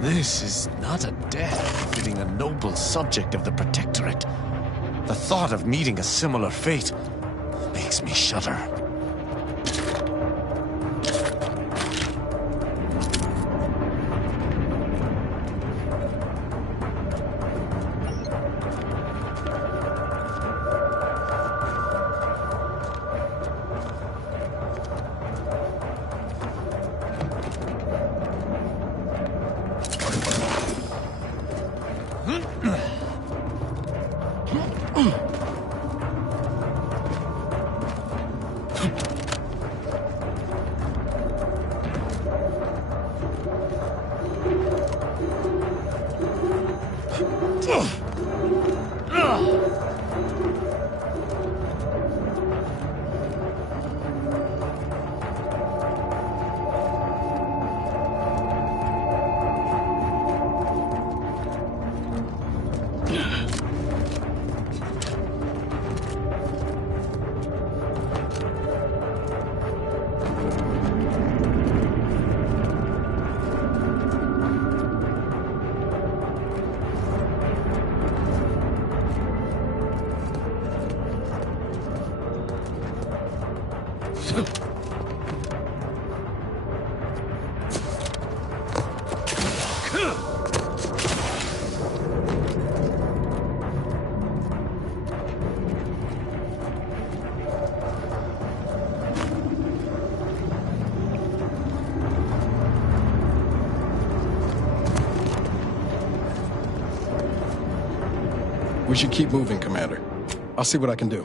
This is not a death befitting a noble subject of the Protectorate. The thought of meeting a similar fate makes me shudder. We should keep moving, Commander. I'll see what I can do.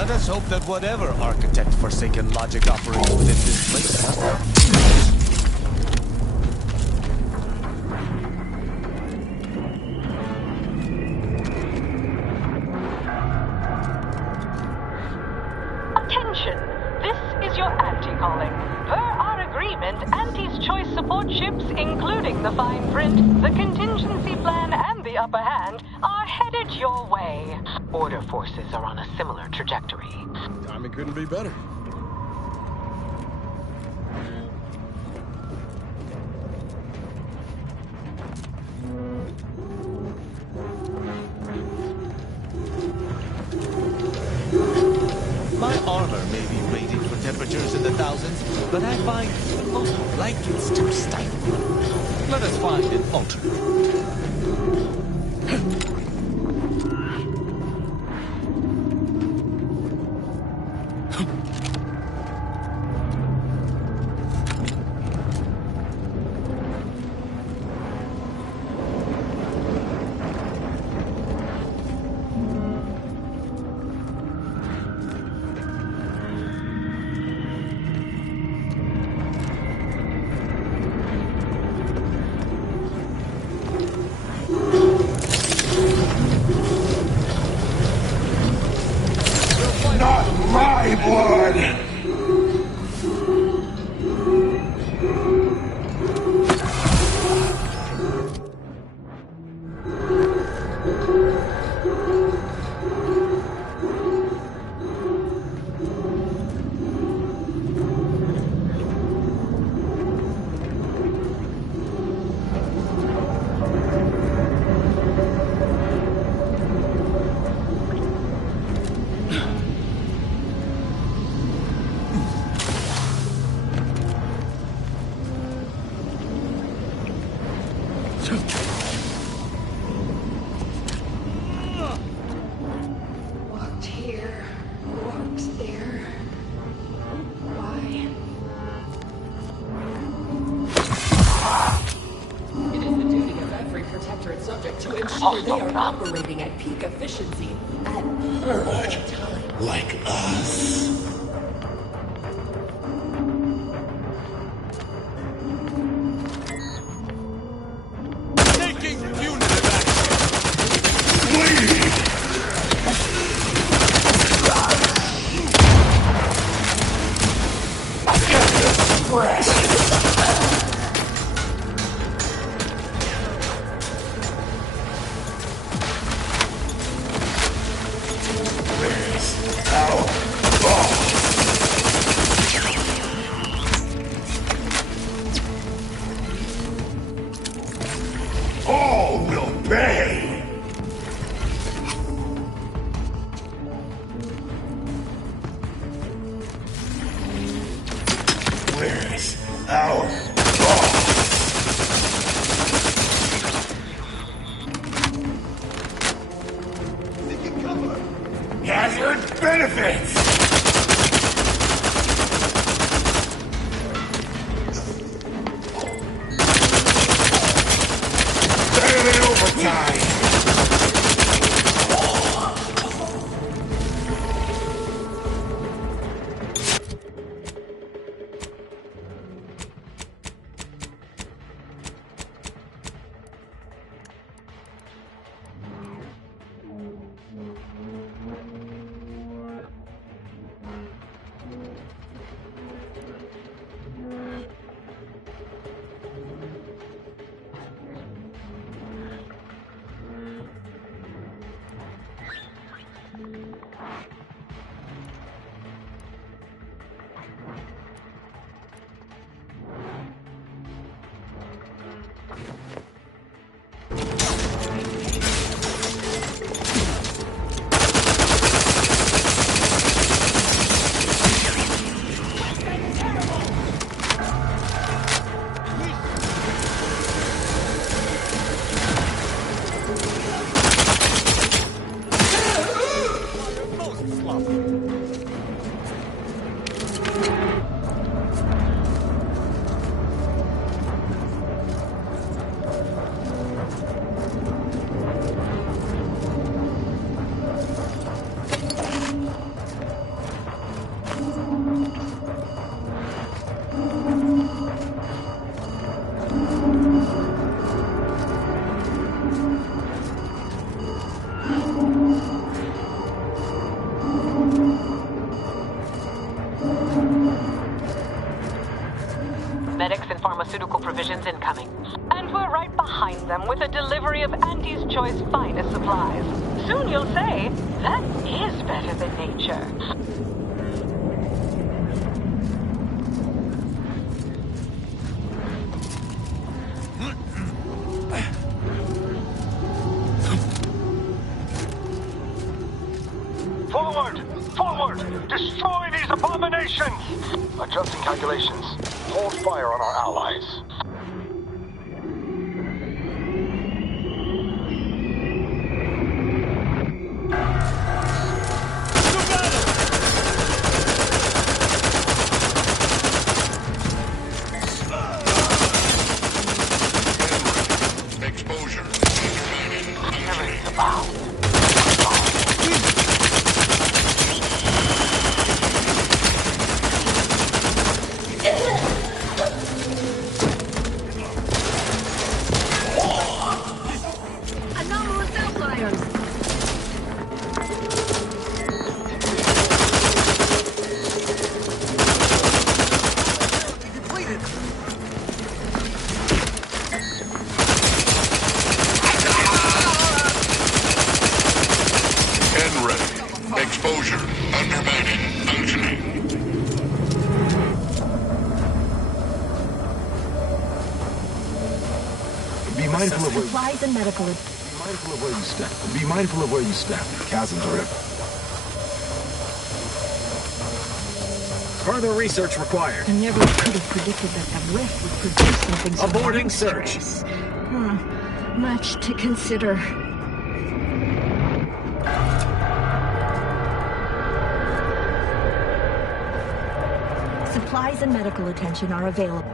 Let us hope that whatever architect forsaken logic operates within this place. Attention! This is your anti-calling. Per our agreement, Anti's choice support ships, including the fine print, the contingency plan, and the upper hand, are headed your way. Order forces are on a similar trajectory. Timing couldn't be better. My armor may be rated for temperatures in the thousands, but I find most blankets too stifling. Let us find an alternate. hostile They are now. operating at peak efficiency at all times. Like us. Taking punitive action. Bleed! All will pay! Where's our boss? Hazard benefits! Better than overtime! Medics and pharmaceutical provisions incoming. And we're right behind them with a delivery of Auntie's Choice finest supplies. Soon you'll say, that is better than nature. Forward! Forward! Destroy these abominations! Adjusting calculations. Hold fire on our allies. Exposure. Activate the V.A.L.E.R.I.E. Anomalous outliers. And ready. Exposure. Undermining. Functioning. Be mindful of where Supplies and medical. you step. Be mindful of where you step. Chasms are everywhere. Further research required. I never could have predicted that the rift would produce something so Aborting search. monstrous. Much to consider. Supplies and medical attention are available.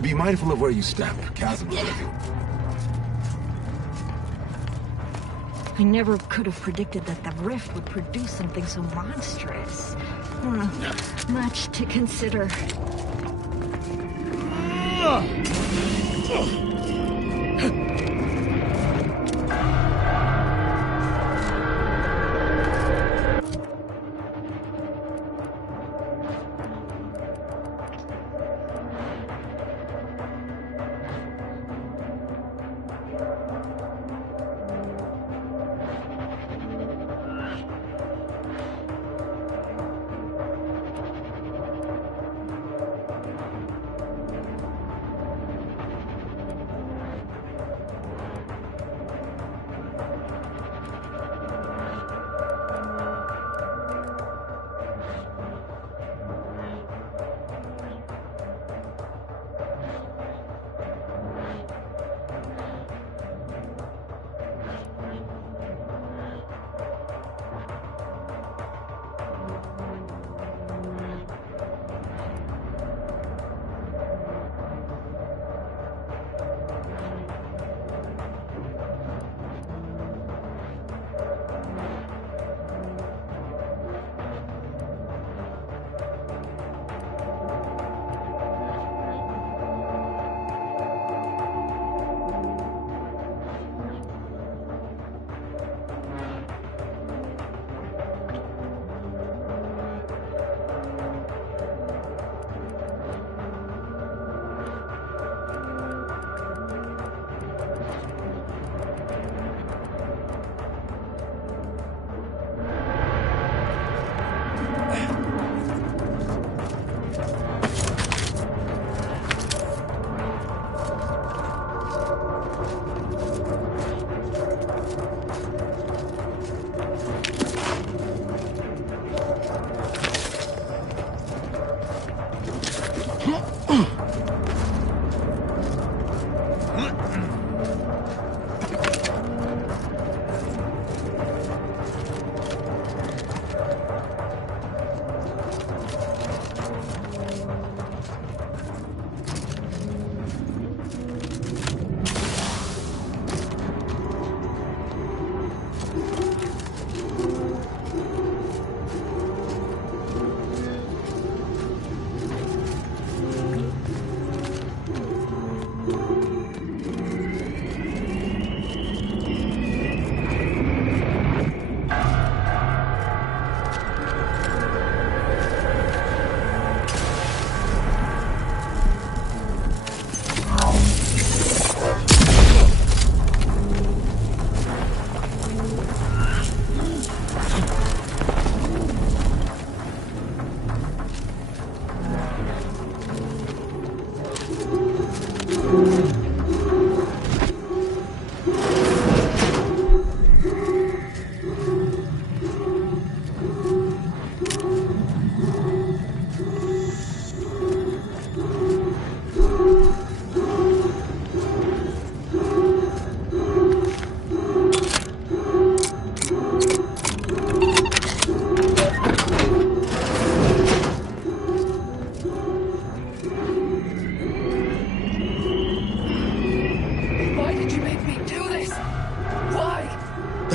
Be mindful of where you step. Chasm ahead of you. I never could have predicted that the rift would produce something so monstrous. Much to consider.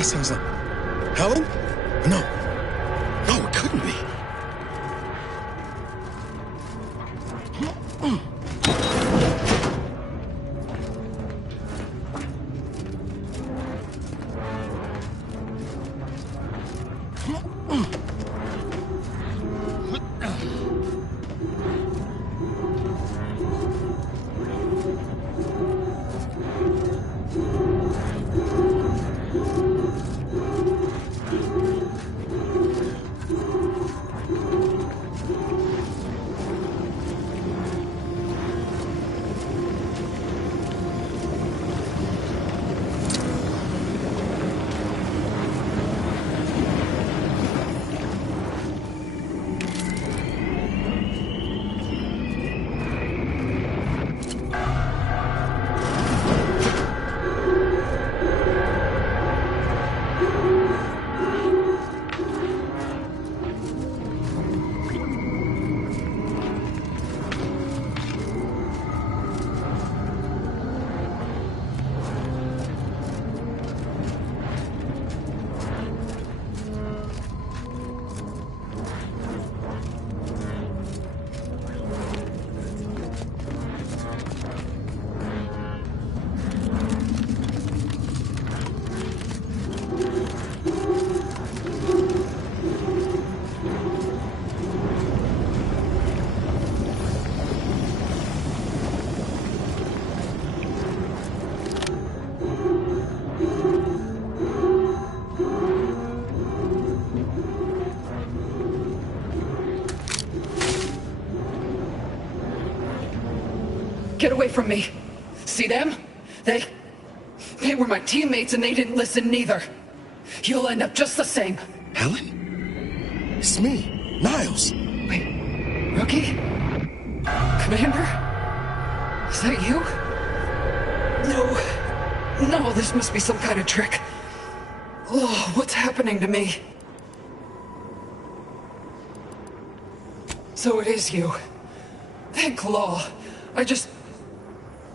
That sounds like... Helen? No. No, it couldn't be. Get away from me. See them? They were my teammates and they didn't listen neither. You'll end up just the same. Helen? It's me, Niles. Wait, Rookie? Commander? Is that you? No, this must be some kind of trick. Oh, what's happening to me? So it is you. Thank Law.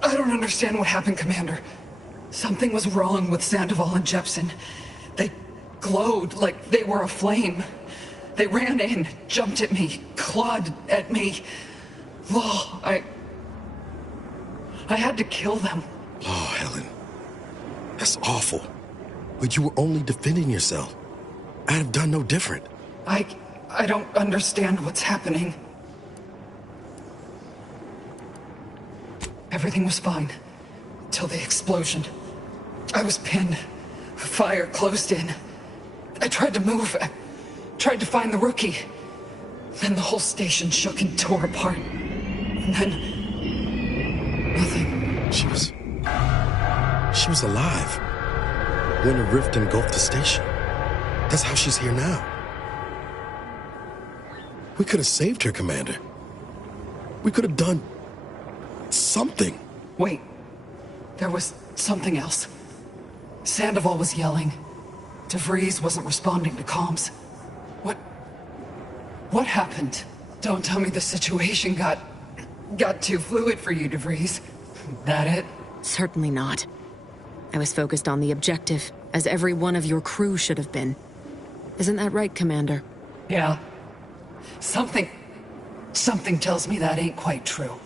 I don't understand what happened, Commander. Something was wrong with Sandoval and Jepson. They glowed like they were aflame. They ran in, jumped at me, clawed at me. Law, I had to kill them. Oh, Helen. That's awful. But you were only defending yourself. I'd have done no different. I don't understand what's happening. Everything was fine. Till the explosion. I was pinned. Fire closed in. I tried to move. I tried to find the Rookie. Then the whole station shook and tore apart. And then... nothing. She was alive when the rift engulfed the station. That's how she's here now. We could have saved her, Commander. We could have done something. Wait. There was something else. Sandoval was yelling. DeVries wasn't responding to comms. What happened? Don't tell me the situation got too fluid for you, DeVries. That it? Certainly not. I was focused on the objective, as every one of your crew should have been. Isn't that right, Commander? Yeah. Something tells me that ain't quite true.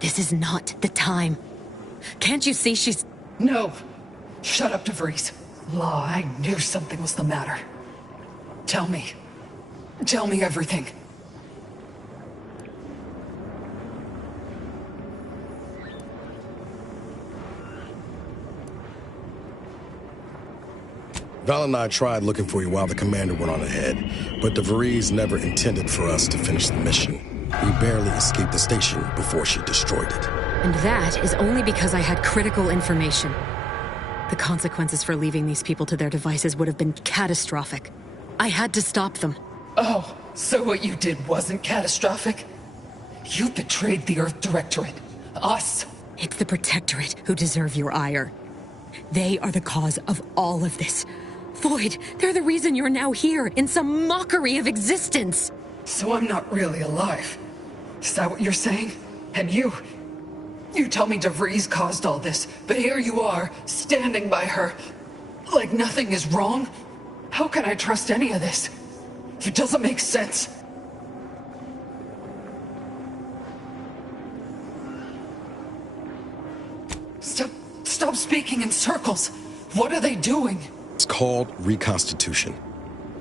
This is not the time. Can't you see she's... No. Shut up, DeVries. Law, I knew something was the matter. Tell me. Tell me everything. Val and I tried looking for you while the commander went on ahead, but the V.A.L.E.I.E never intended for us to finish the mission. We barely escaped the station before she destroyed it. And that is only because I had critical information. The consequences for leaving these people to their devices would have been catastrophic. I had to stop them. Oh, so what you did wasn't catastrophic? You betrayed the Earth Directorate. Us. It's the Protectorate who deserve your ire. They are the cause of all of this. Void, they're the reason you're now here, in some mockery of existence. So I'm not really alive. Is that what you're saying? And you tell me DeVries caused all this, but here you are, standing by her, like nothing is wrong? How can I trust any of this? It doesn't make sense. Stop speaking in circles. What are they doing? It's called reconstitution.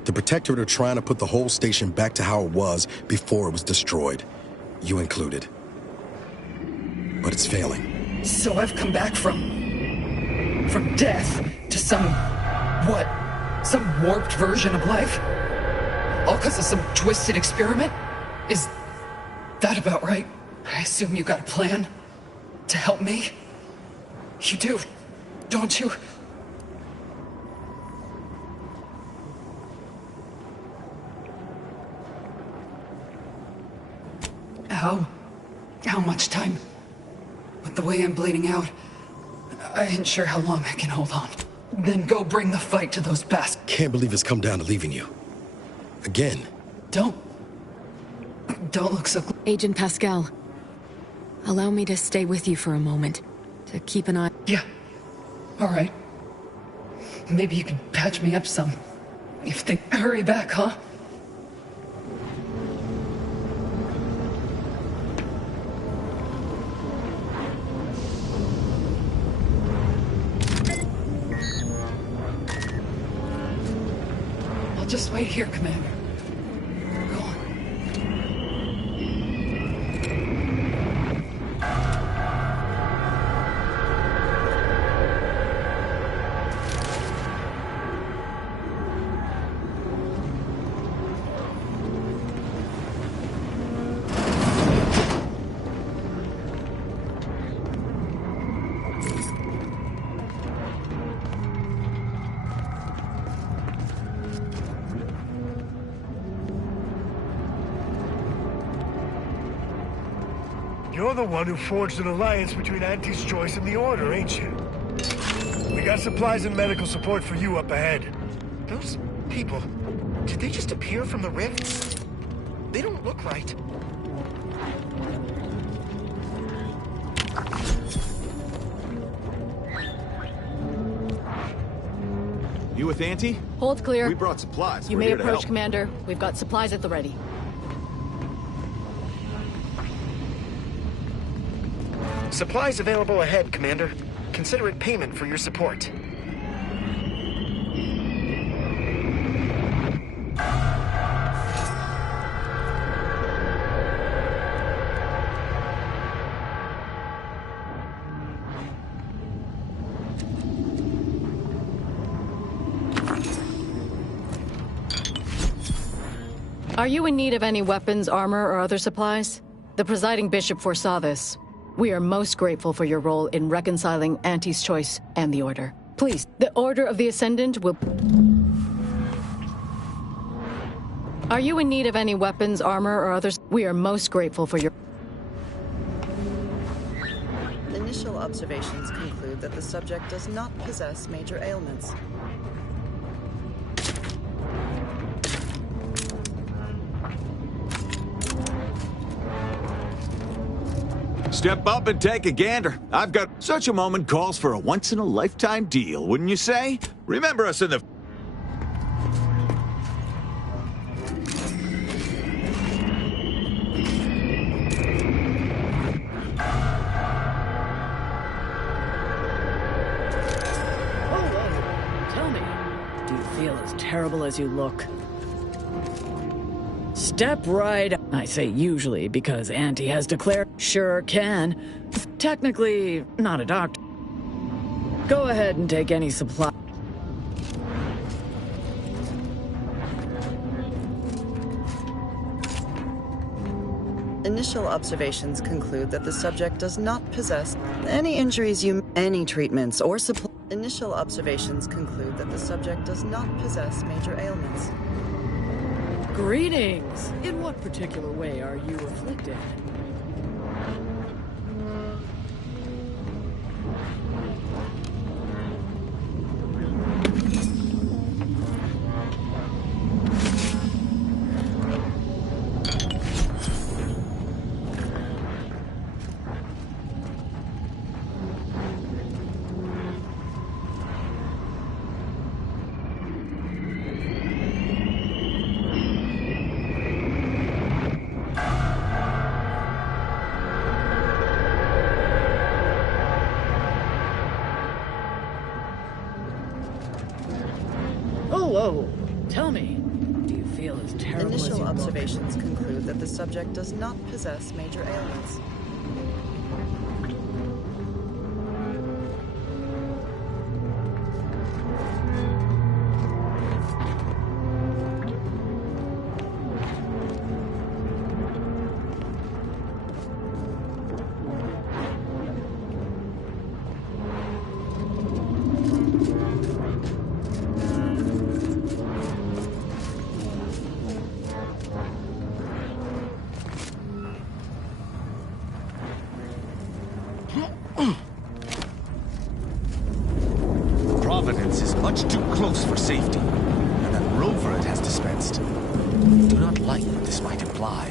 The Protectorate are trying to put the whole station back to how it was before it was destroyed. You included. But it's failing. So I've come back from death to some warped version of life? All because of some twisted experiment? Is that about right? I assume you got a plan to help me? You do, don't you? How much time? With the way I'm bleeding out, I ain't sure how long I can hold on. Then go bring the fight to those bastards. Can't believe it's come down to leaving you. Again. Don't look so... Agent Pascal, allow me to stay with you for a moment. To keep an eye... Yeah. All right. Maybe you can patch me up some. If they hurry back, huh? I'll just wait here, Commander. Go on. You're the one who forged an alliance between Auntie's Choice and the Order, ain't you? We got supplies and medical support for you up ahead. Those people, did they just appear from the rift? They don't look right. You with Auntie? Hold clear. We brought supplies. You We're may here to approach, help. Commander. We've got supplies at the ready. Supplies available ahead, Commander. Consider it payment for your support. Are you in need of any weapons, armor, or other supplies? The presiding bishop foresaw this. We are most grateful for your role in reconciling Auntie's Choice and the Order. Please, the Order of the Ascendant will... Are you in need of any weapons, armor, or others? We are most grateful for your... Initial observations conclude that the subject does not possess major ailments. Step up and take a gander. I've got such a moment calls for a once-in-a-lifetime deal, wouldn't you say? Remember us in the... Tell me, do you feel as terrible as you look? Step right. I say usually because Auntie has declared sure can. Technically, not a doctor. Go ahead and take any supply. Initial observations conclude that the subject does not possess any injuries any treatments or supply. Initial observations conclude that the subject does not possess major ailments. Greetings! In what particular way are you afflicted? Whoa, tell me, do you feel as terrible as you Initial look? observations conclude that the subject does not possess major ailments. Providence is much too close for safety, and that rover it has dispensed. I do not like what this might imply.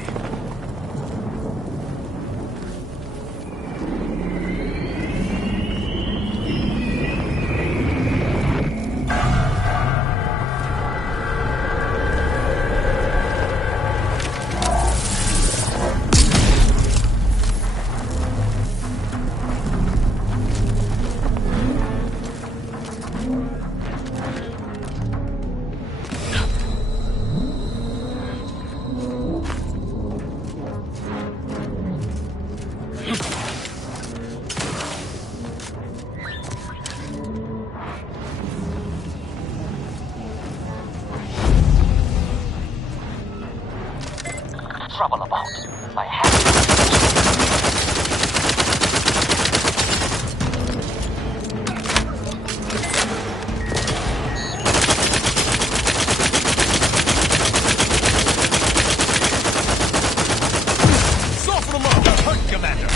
Trouble about. I have Soften them up! Hurt, Commander!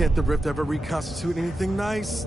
Can't the rift ever reconstitute anything nice?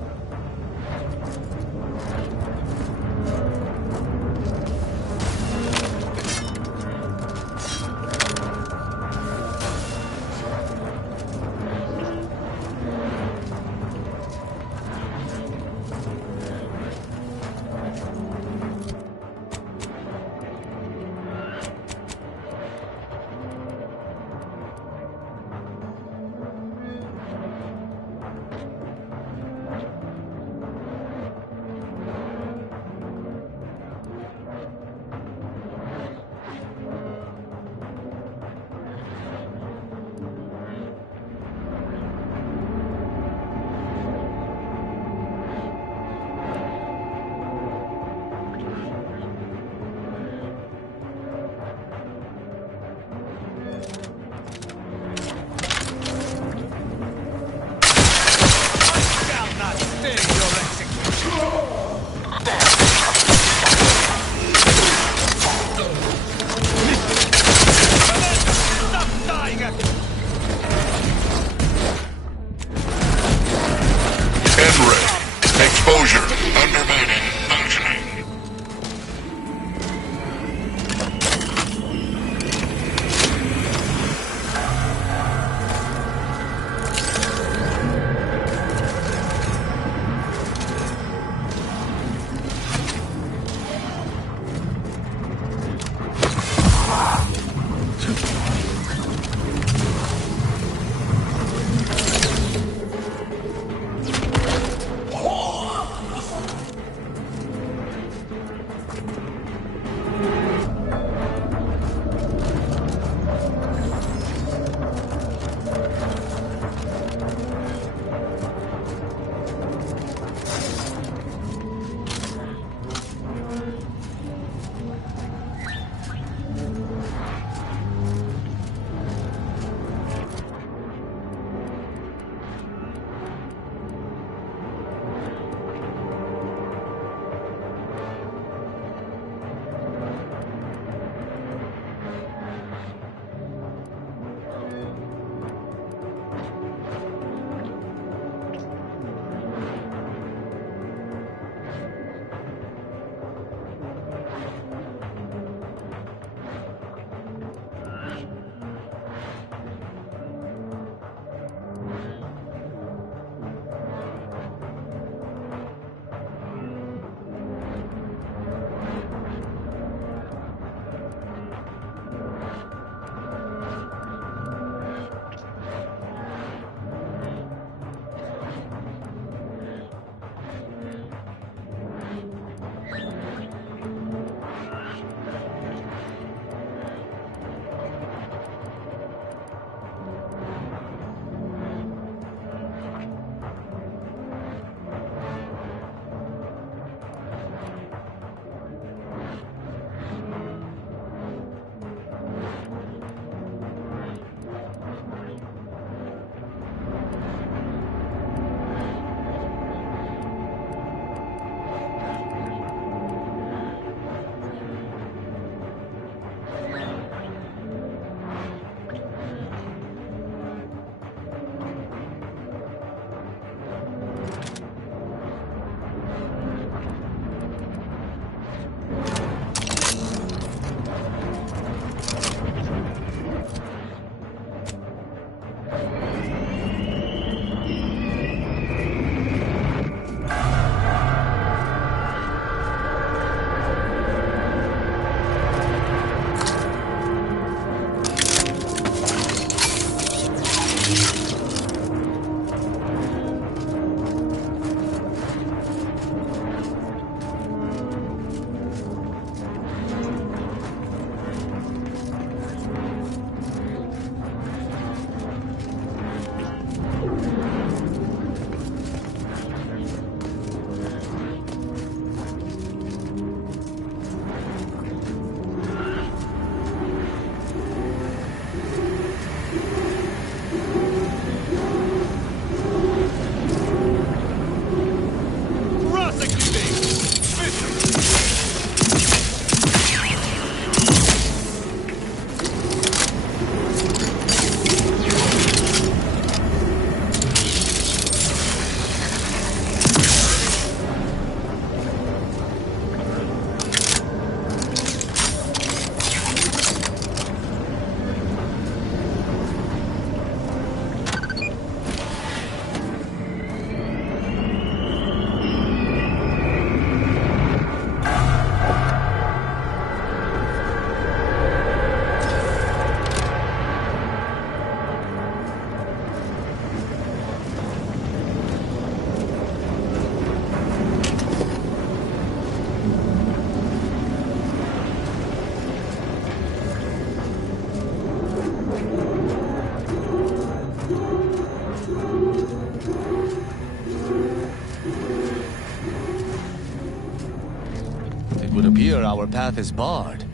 appear our path is barred.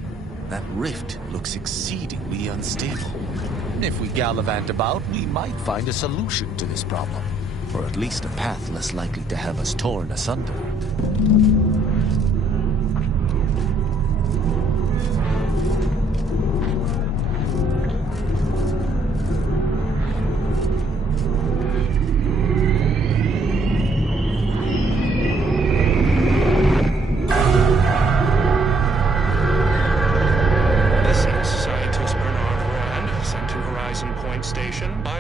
That rift looks exceedingly unstable. If we gallivant about, we might find a solution to this problem. Or at least a path less likely to have us torn asunder. Station by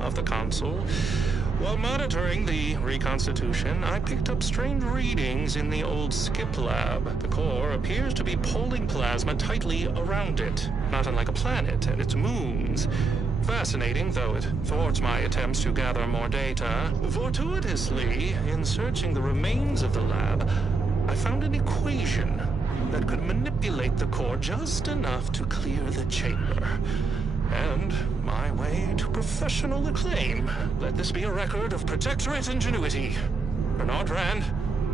of the console. While monitoring the reconstitution, I picked up strange readings in the old skip lab. The core appears to be pulling plasma tightly around it, not unlike a planet and its moons. Fascinating, though it thwarts my attempts to gather more data. Fortuitously, in searching the remains of the lab, I found an equation that could manipulate the core just enough to clear the chamber. And my way to professional acclaim. Let this be a record of Protectorate ingenuity. Bernard Rand,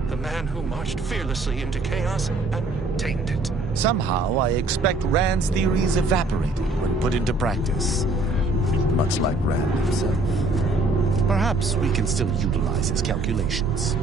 the man who marched fearlessly into chaos and tamed it. Somehow, I expect Rand's theories evaporated when put into practice. Much like Rand himself. Perhaps we can still utilize his calculations.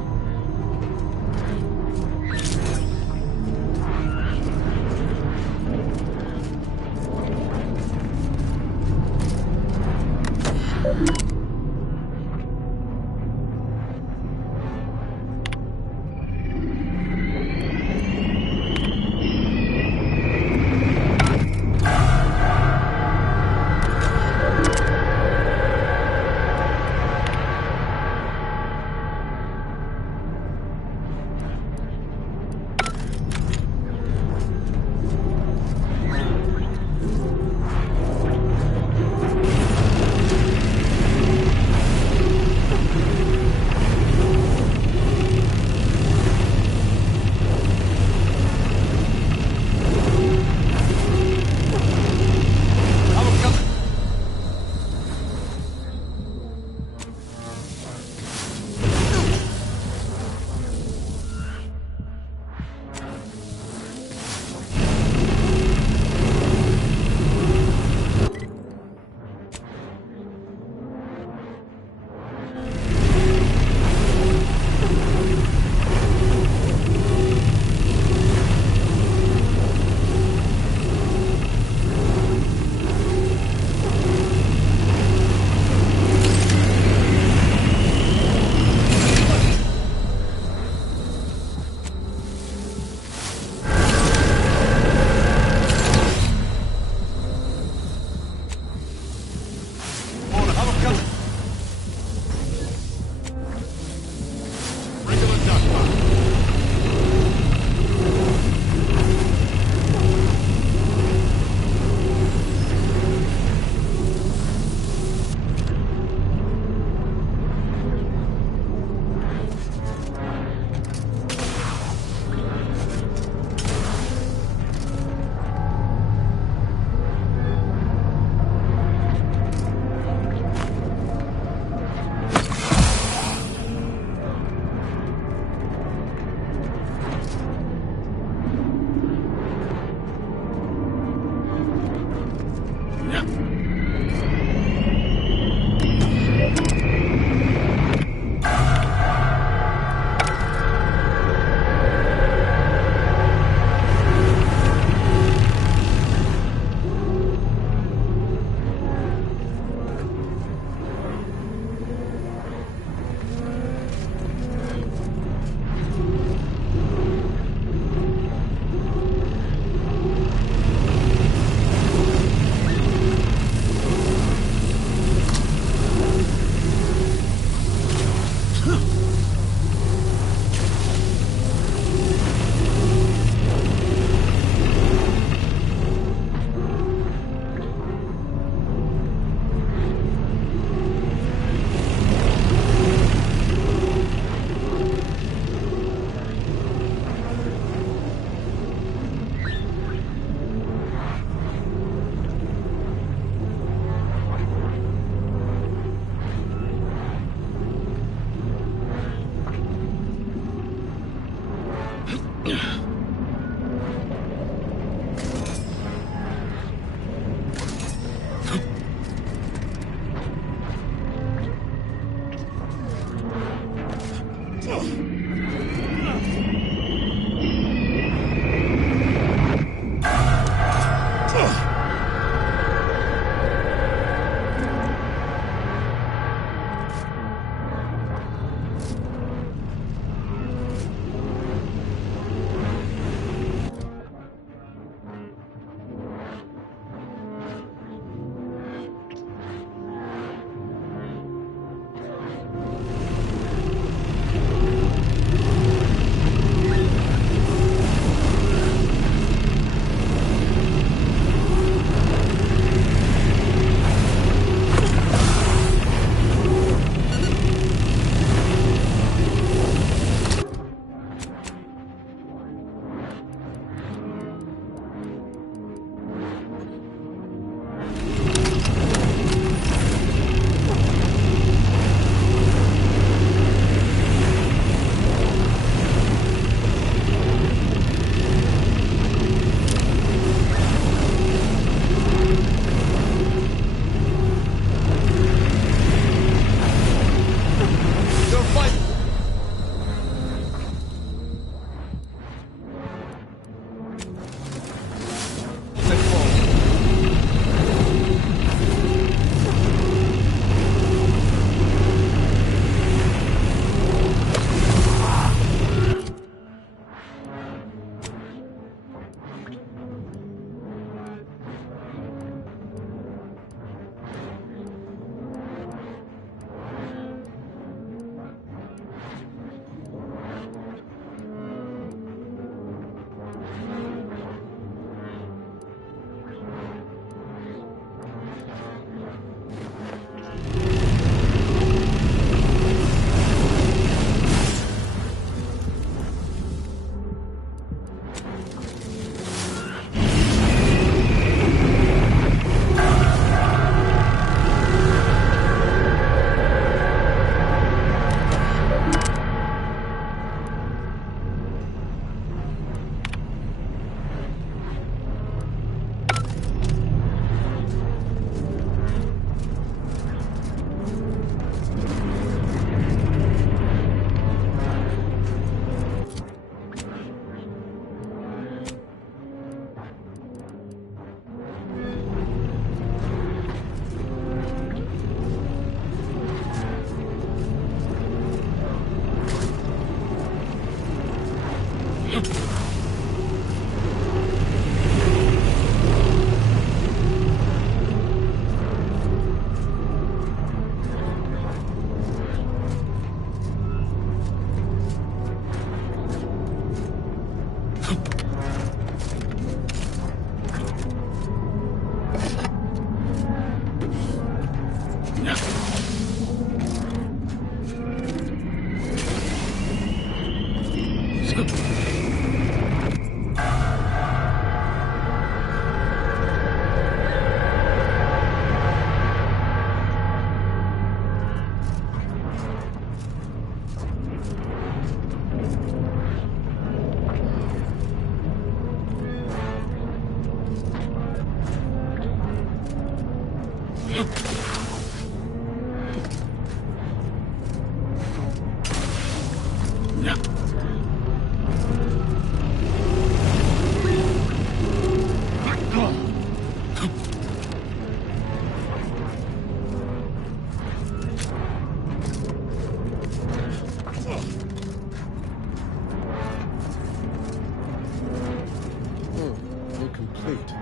Incomplete.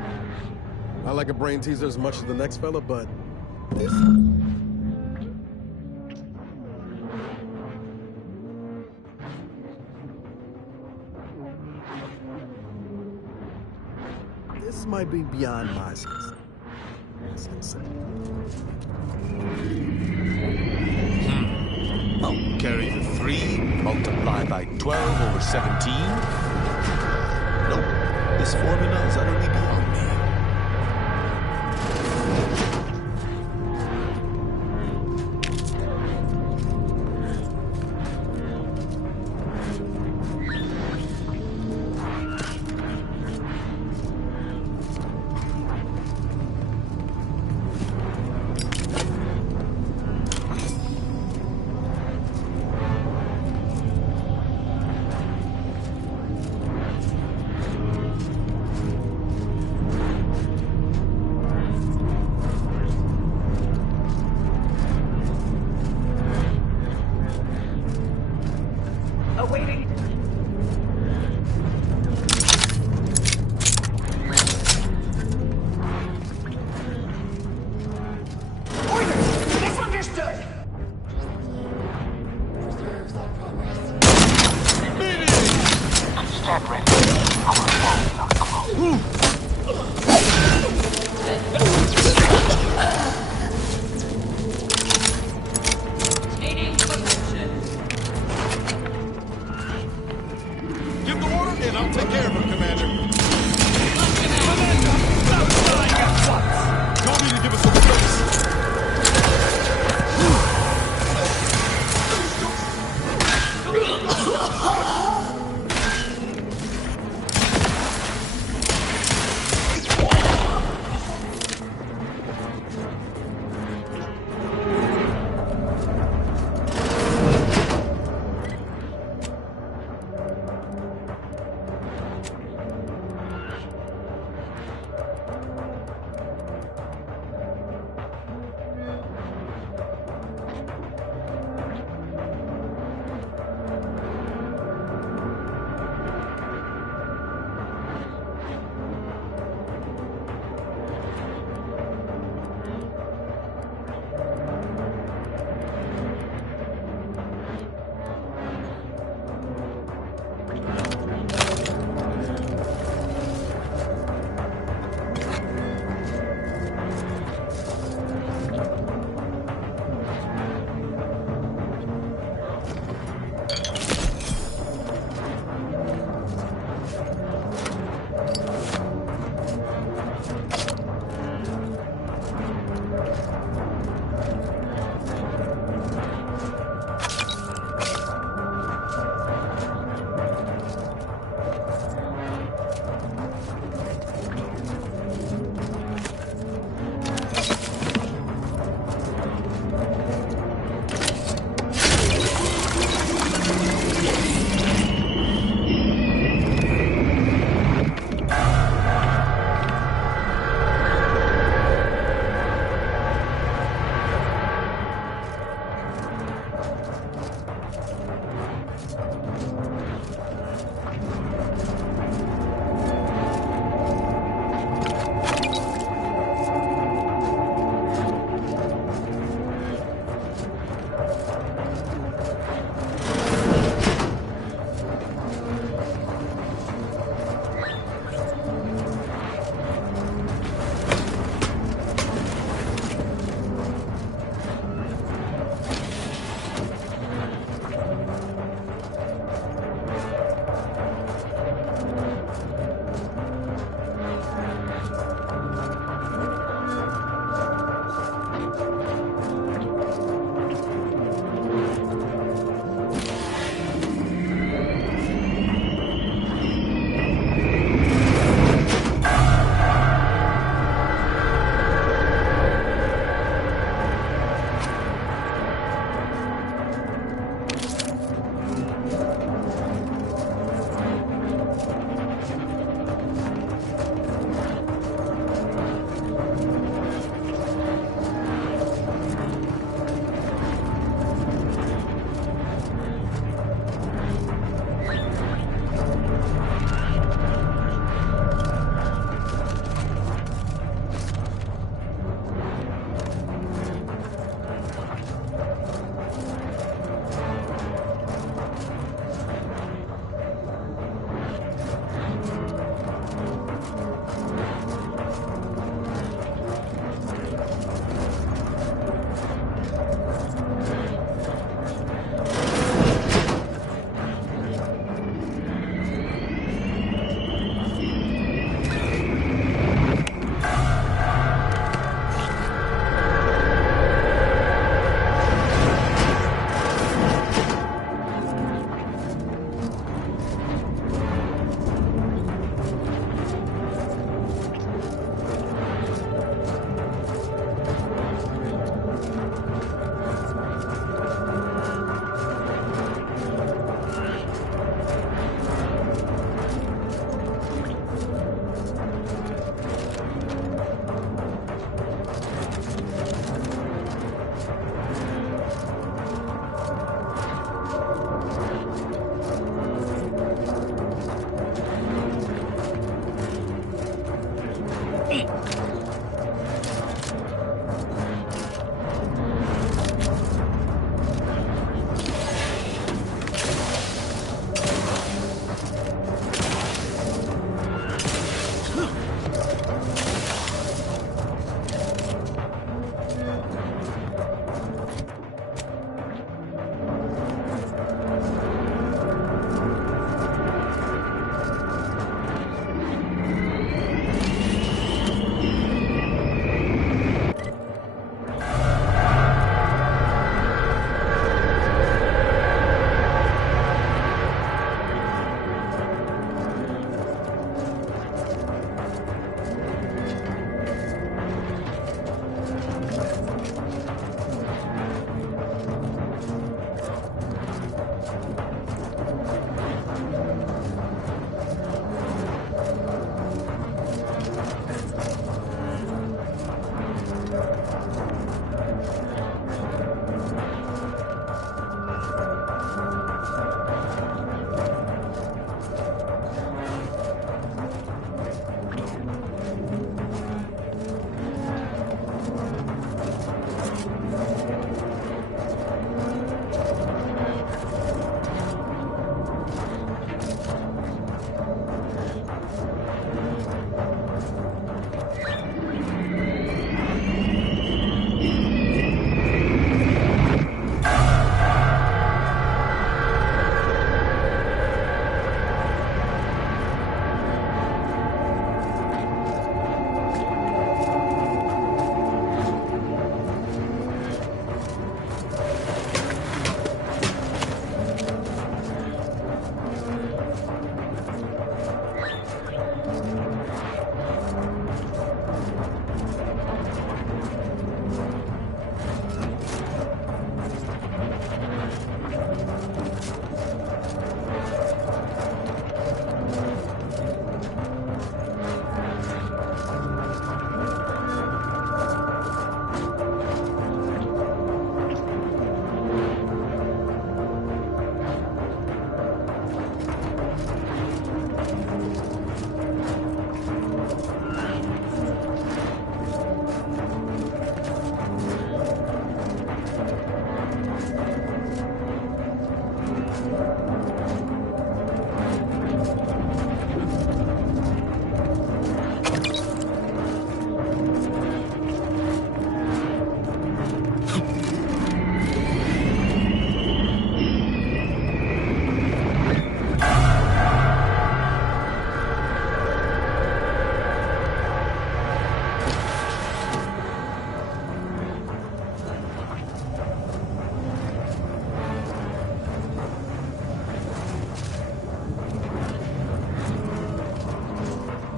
I like a brain teaser as much as the next fella, but this... This might be beyond my skill set. I'll carry the 3, multiply by 12 over 17. Nope, this formula is utterly beyond me. Awaiting. Orders! Misunderstood! Stand ready. Our foes are close. Needing protection. Give the order, and I'll take care of him, Commander. Y'all need to give us some space.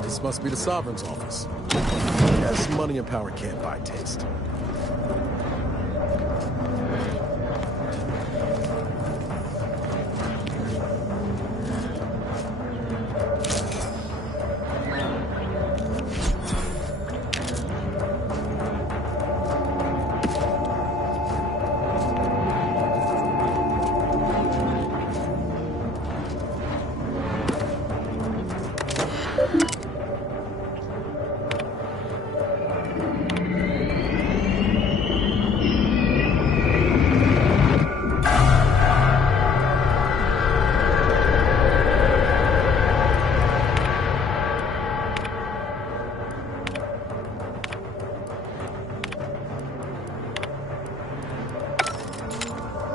This must be the Sovereign's office. Guess money and power can't buy taste.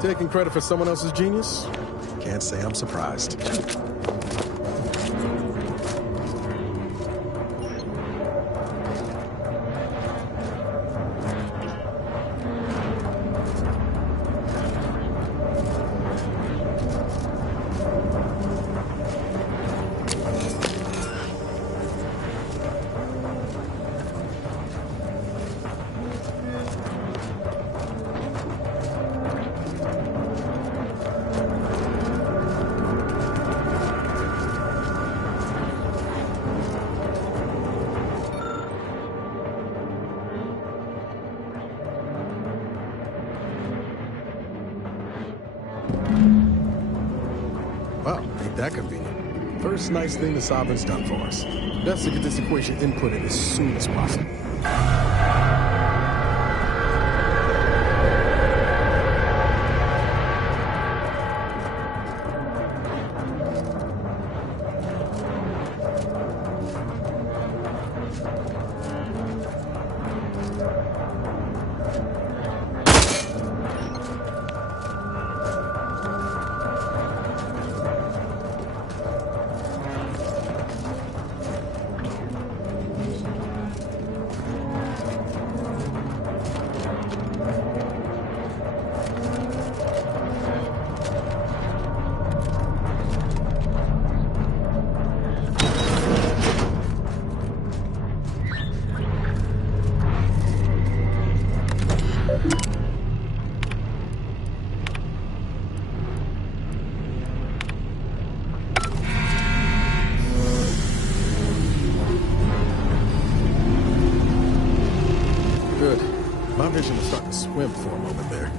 Taking credit for someone else's genius? Can't say I'm surprised. Wow, ain't that convenient. First nice thing the Sovereign's done for us. Best to get this equation inputted as soon as possible. Good. My vision was starting to swim for a moment there.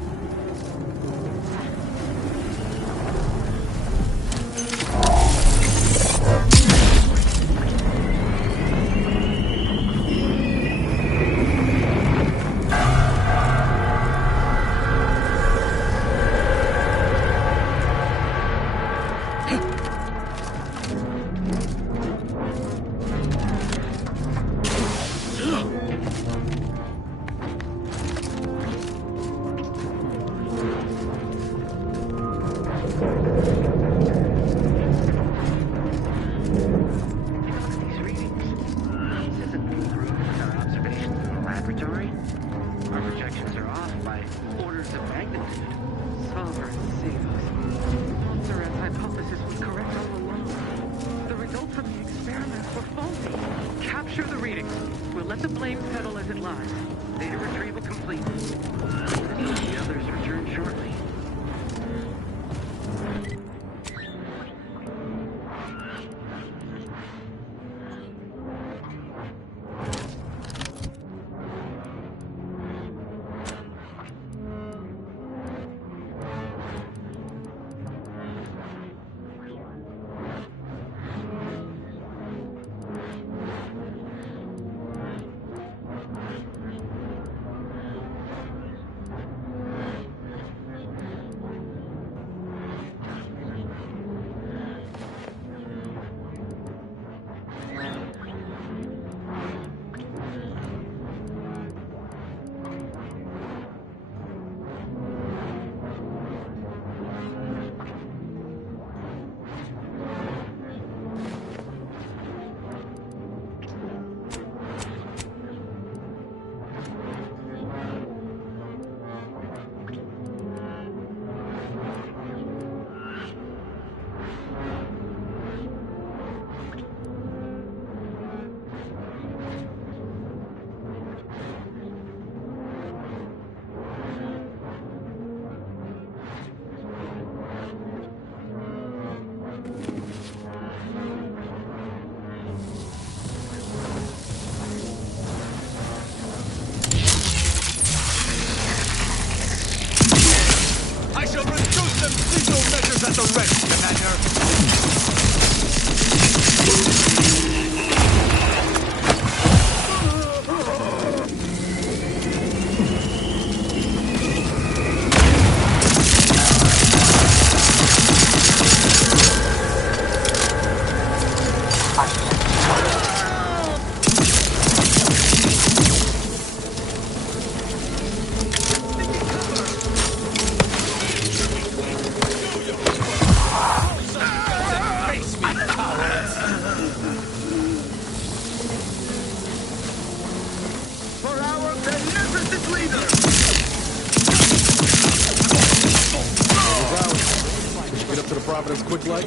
Quick light,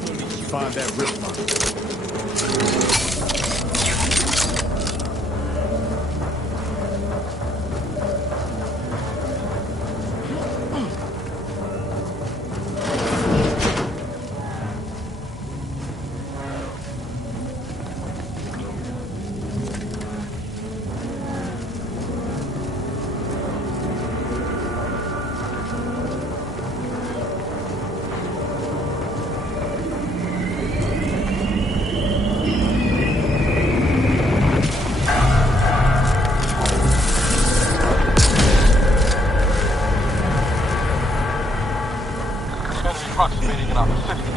find that rift line. Approximating in our vicinity.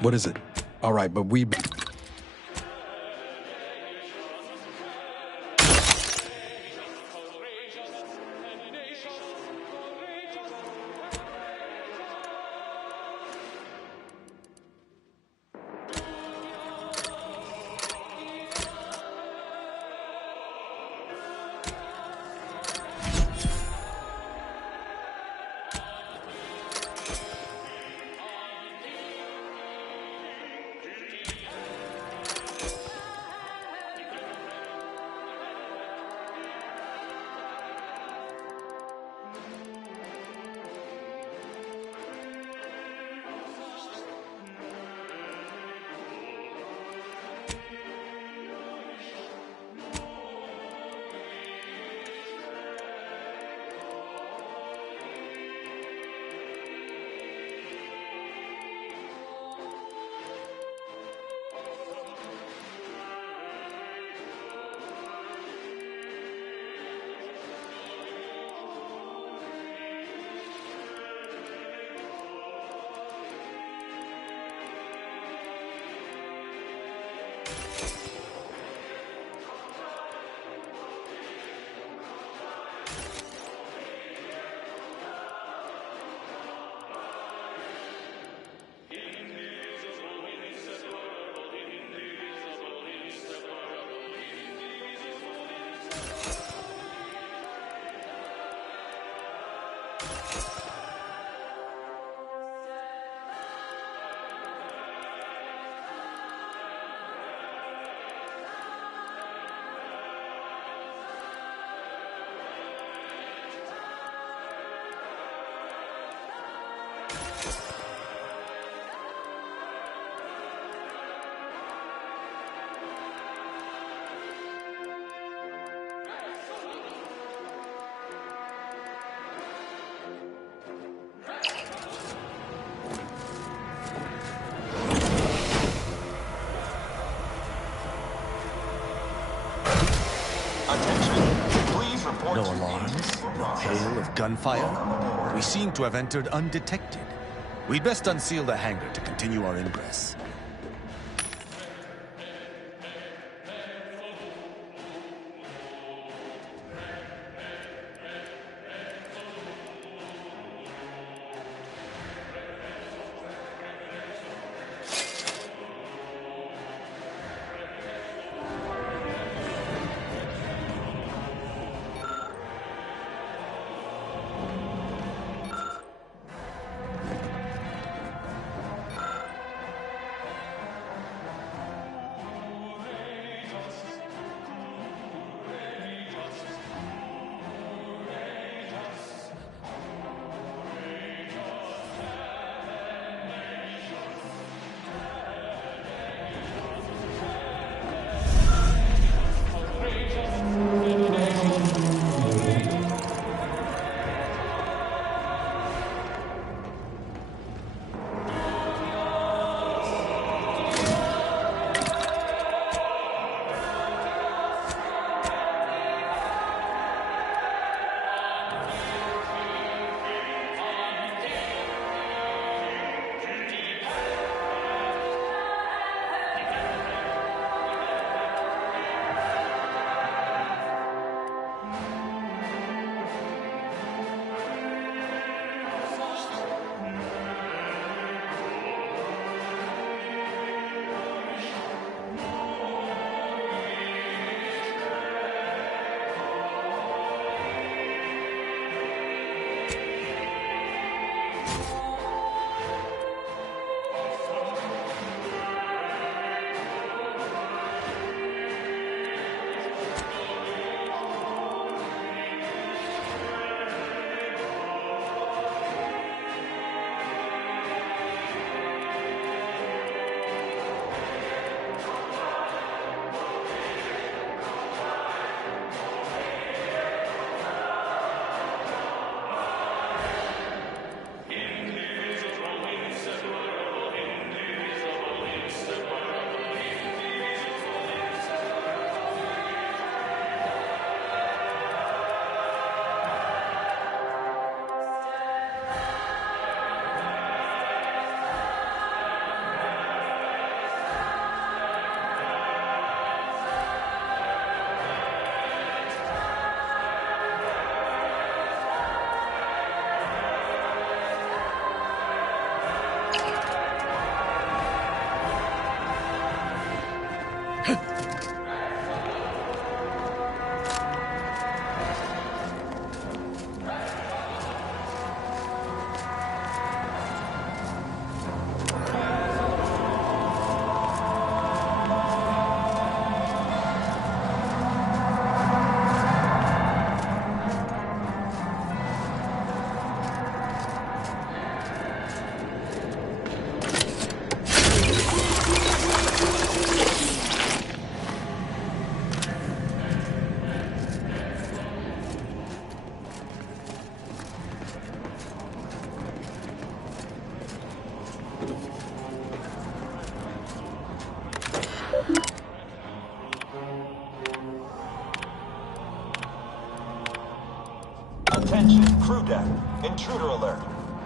What is it? All right, but we... No alarms? No hail of gunfire? We seem to have entered undetected. We'd best unseal the hangar to continue our ingress. Attention, crew deck. Intruder alert.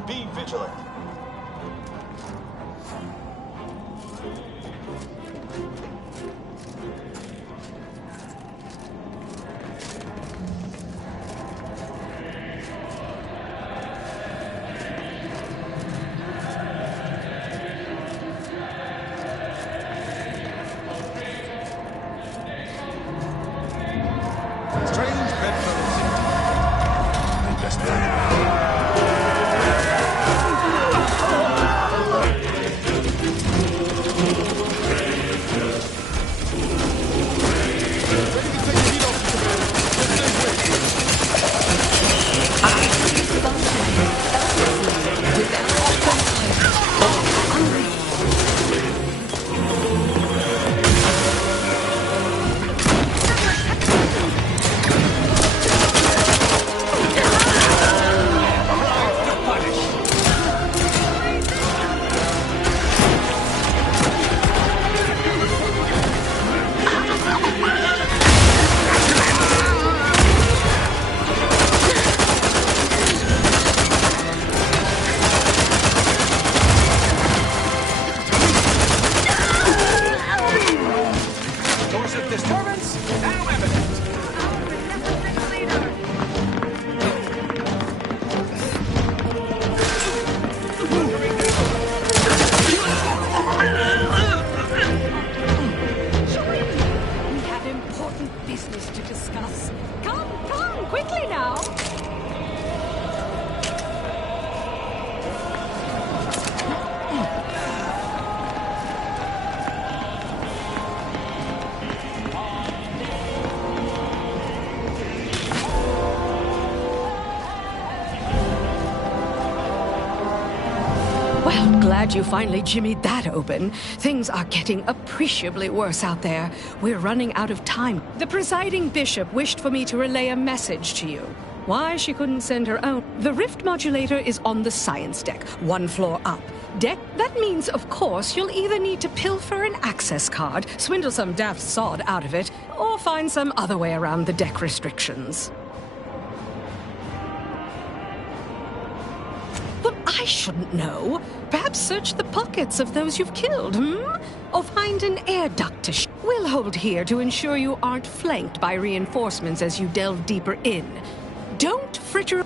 Be vigilant. Strange bedfellows indeed. We'd best find out. Well, glad you finally jimmied that open. Things are getting appreciably worse out there. We're running out of time. The presiding bishop wished for me to relay a message to you. Why she couldn't send her own? The rift modulator is on the science deck, 1 floor up. Deck? That means, of course, you'll either need to pilfer an access card, swindle some daft sod out of it, or find some other way around the deck restrictions. Well, I shouldn't know. Perhaps search the pockets of those you've killed, Or find an air duct to We'll hold here to ensure you aren't flanked by reinforcements as you delve deeper in. Don't fritter...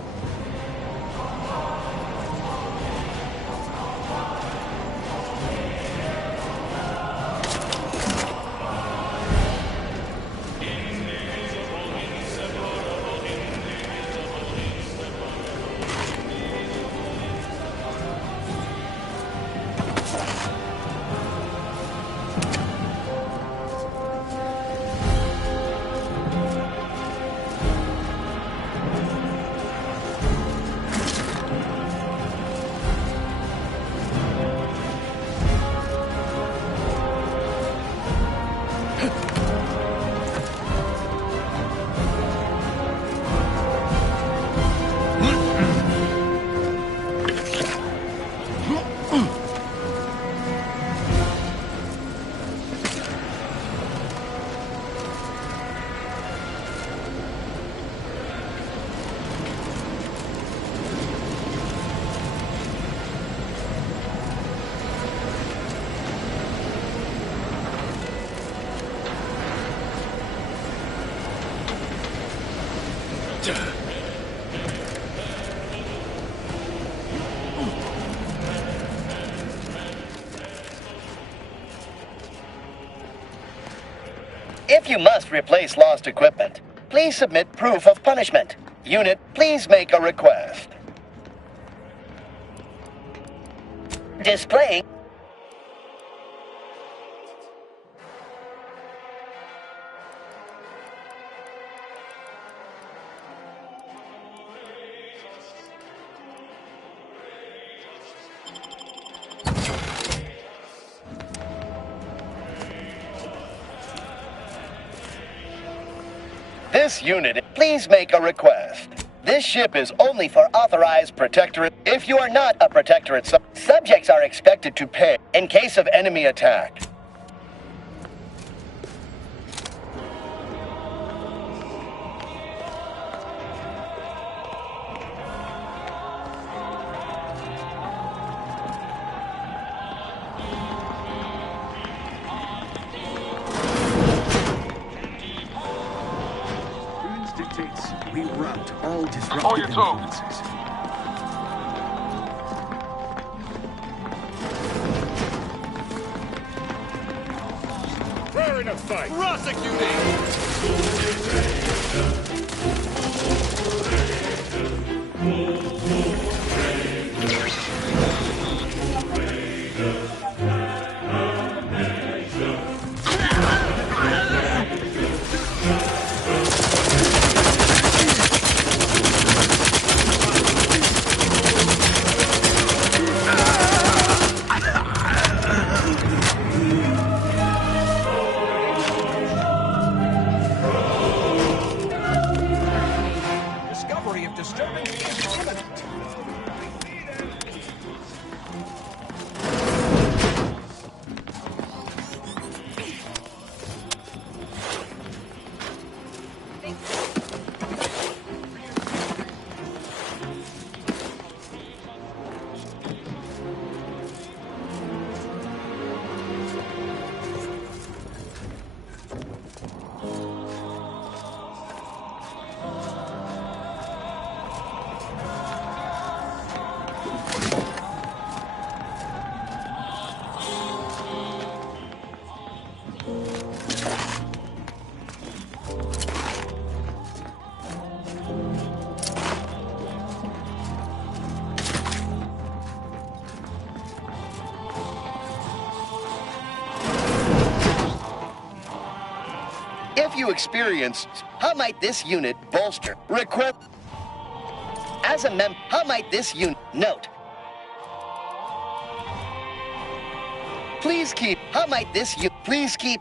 If you must replace lost equipment, please submit proof of punishment. Unit, please make a request. Displaying. This unit, please make a request. This ship is only for authorized protectorate. If you are not a protectorate, subjects are expected to pay in case of enemy attack. We rout all disruptive influences. We're in a fight! Discovery of disturbing is imminent. If you experience, how might this unit bolster? Request. As a how might this unit note? Please keep. How might this you? Please keep.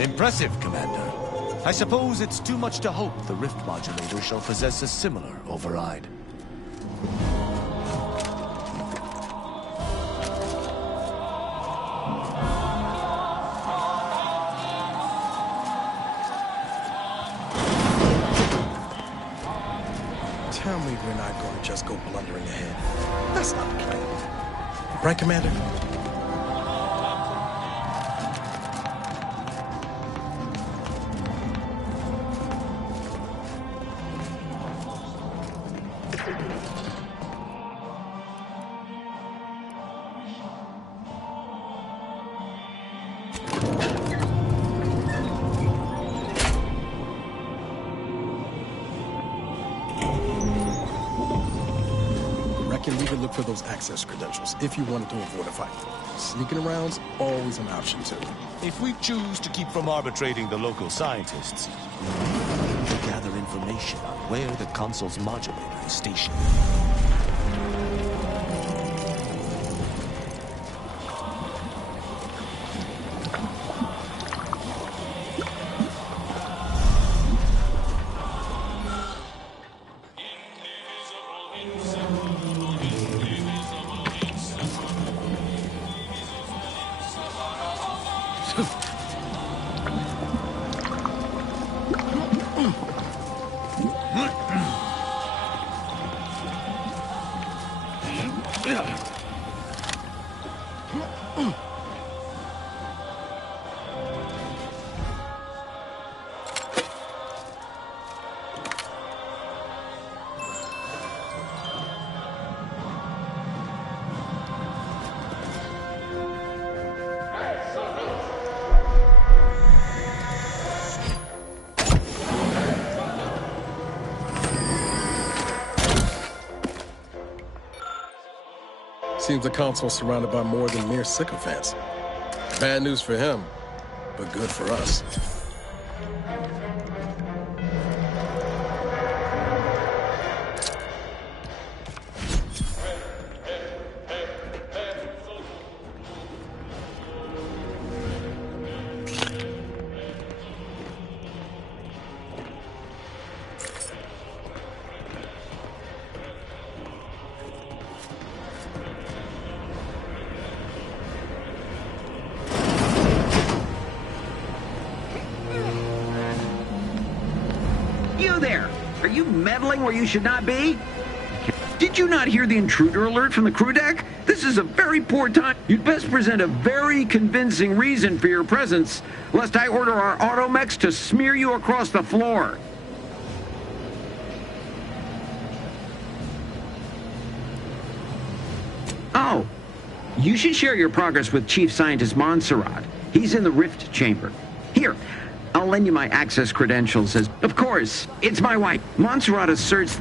Impressive, Commander. I suppose it's too much to hope the rift modulator shall possess a similar override. Tell me we're not going to just go blundering ahead. That's not the plan. Right, Commander? We could look for those access credentials if you wanted to avoid a fight. Sneaking around's always an option, too. If we choose to keep from arbitrating the local scientists, we may be able to gather information on where the console's modulator is stationed. Seems the console's surrounded by more than mere sycophants. Bad news for him, but good for us. You there! Are you meddling where you should not be? Did you not hear the intruder alert from the crew deck? This is a very poor time. You'd best present a very convincing reason for your presence, lest I order our automechs to smear you across the floor. Oh, you should share your progress with Chief Scientist Montserrat. He's in the Rift Chamber. Here, I'll lend you my access credentials as... Of course, it's my wife. Montserrat asserts...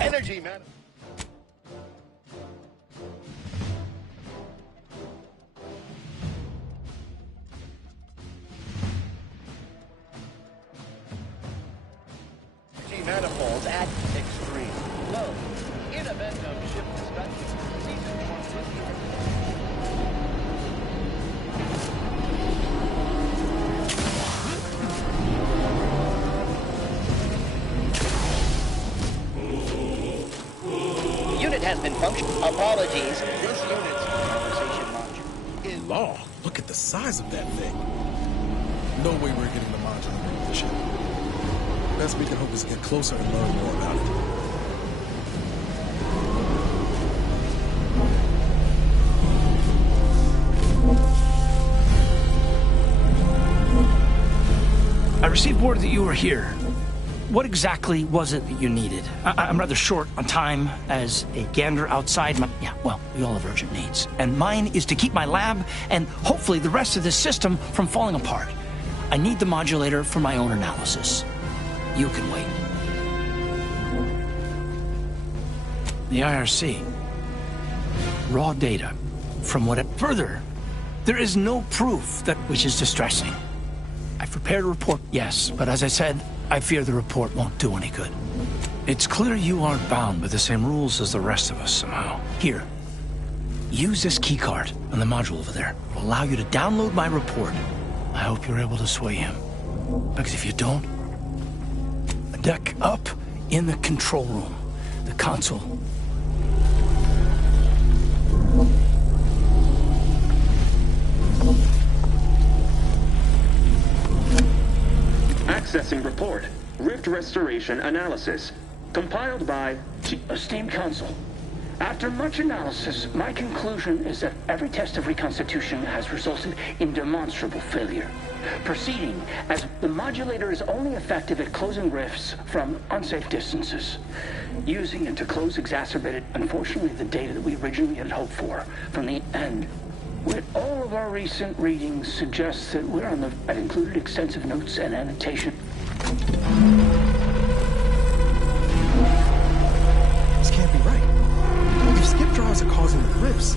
Energy, man. Energy manifolds at extreme low. In event of ship destruction, season forms with the unit has been functioning. Apologies. This unit's conversation module is... Law, look at the size of that thing. No way we're getting the module to the ship. Best we can hope is get closer and learn more about it. I received word that you were here. What exactly was it that you needed? I'm rather short on time as a gander outside my... Yeah, well, we all have urgent needs. And mine is to keep my lab and hopefully the rest of this system from falling apart. I need the modulator for my own analysis. You can wait. The IRC. Raw data. From what... Further, there is no proof that... Which is distressing. I've prepared a report, yes, but as I said, I fear the report won't do any good. It's clear you aren't bound by the same rules as the rest of us somehow. Here, use this keycard on the module over there. It'll allow you to download my report. I hope you're able to sway him. Because if you don't, a deck up in the control room, the console. Accessing report. Rift restoration analysis. Compiled by esteemed counsel. After much analysis, my conclusion is that every test of reconstitution has resulted in demonstrable failure. Proceeding as the modulator is only effective at closing rifts from unsafe distances. Using it to close exacerbated, unfortunately, the data that we originally had hoped for from the end. With all of our recent readings suggests that we're on the... I've included extensive notes and annotation. This can't be right. If skip drives are causing the rifts,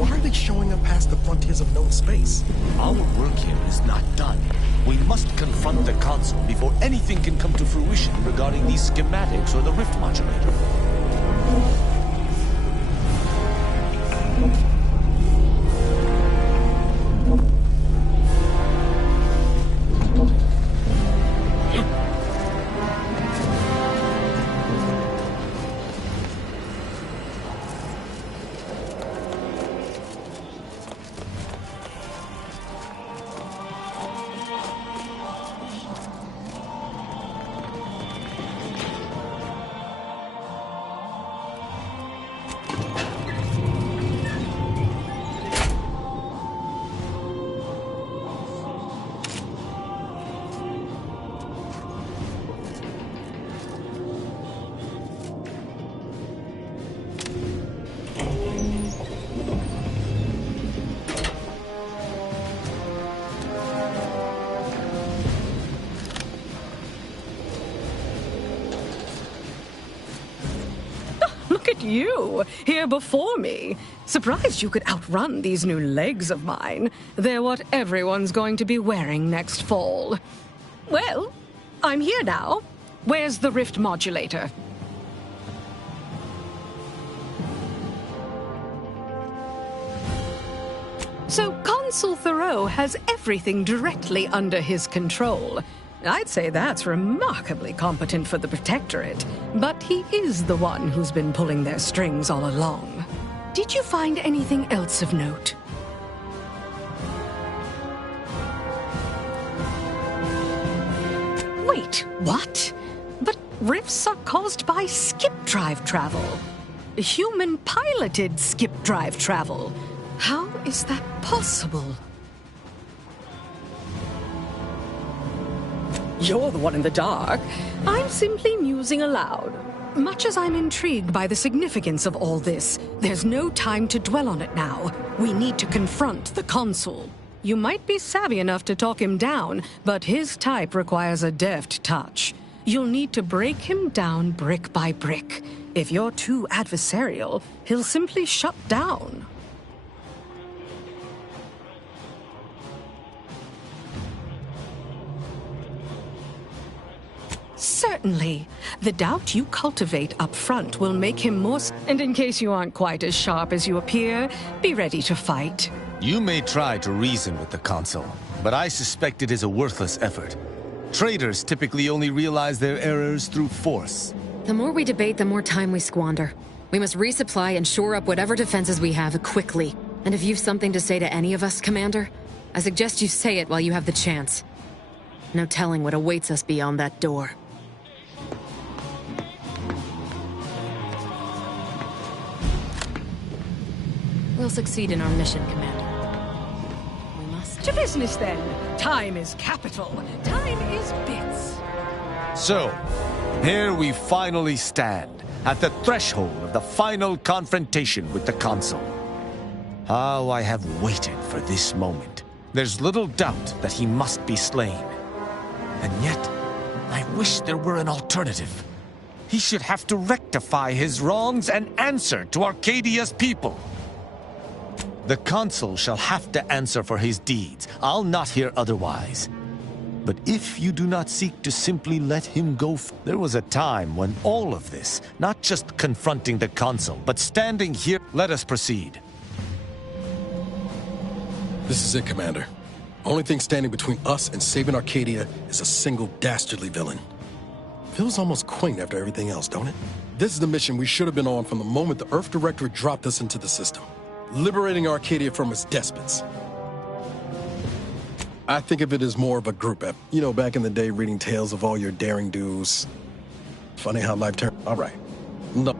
Why are they showing up past the frontiers of known space? Our work here is not done. We must confront the console before anything can come to fruition regarding these schematics or the rift modulator. Look at you, here before me. Surprised you could outrun these new legs of mine. They're what everyone's going to be wearing next fall. Well, I'm here now. Where's the rift modulator? So Consul Thoreau has everything directly under his control. I'd say that's remarkably competent for the Protectorate, but he is the one who's been pulling their strings all along. Did you find anything else of note? Wait, what? But rifts are caused by skip drive travel. Human-piloted skip drive travel. How is that possible? You're the one in the dark. I'm simply musing aloud. Much as I'm intrigued by the significance of all this, there's no time to dwell on it now. We need to confront the Consul. You might be savvy enough to talk him down, but his type requires a deft touch. You'll need to break him down brick by brick. If you're too adversarial, he'll simply shut down. Certainly. The doubt you cultivate up front will make him more... And in case you aren't quite as sharp as you appear, be ready to fight. You may try to reason with the Consul, but I suspect it is a worthless effort. Traitors typically only realize their errors through force. The more we debate, the more time we squander. We must resupply and shore up whatever defenses we have quickly. And if you've something to say to any of us, Commander, I suggest you say it while you have the chance. No telling what awaits us beyond that door. We'll succeed in our mission, Commander. We must... To business, then. Time is capital. Time is bits. So, here we finally stand, at the threshold of the final confrontation with the Consul. How I have waited for this moment. There's little doubt that he must be slain. And yet, I wish there were an alternative. He should have to rectify his wrongs and answer to Arcadia's people. The Consul shall have to answer for his deeds. I'll not hear otherwise. But if you do not seek to simply let him go... There was a time when all of this, not just confronting the Consul, but standing here... Let us proceed. This is it, Commander. Only thing standing between us and saving Arcadia is a single dastardly villain. Feels almost quaint after everything else, don't it? This is the mission we should have been on from the moment the Earth Directorate dropped us into the system. Liberating Arcadia from its despots. I think of it as more of a group effort. You know, back in the day, reading tales of all your daring do's. Funny how life turned... All right. No.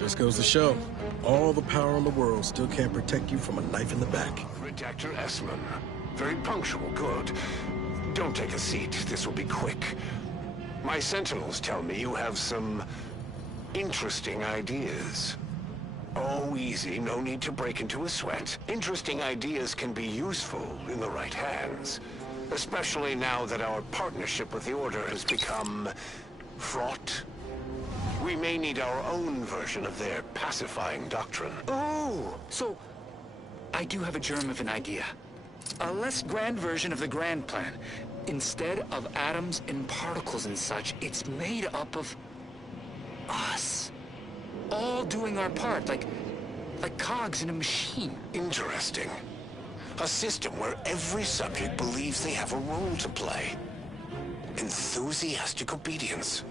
Just goes to show, all the power in the world still can't protect you from a knife in the back. Redactor Essman. Very punctual, good. Don't take a seat, this will be quick. My sentinels tell me you have some interesting ideas. Oh, easy, no need to break into a sweat. Interesting ideas can be useful in the right hands. Especially now that our partnership with the Order has become fraught. We may need our own version of their pacifying doctrine. Oh, so I do have a germ of an idea. A less grand version of the grand plan. Instead of atoms and particles and such, it's made up of us. All doing our part, like cogs in a machine. Interesting. A system where every subject believes they have a role to play. Enthusiastic obedience.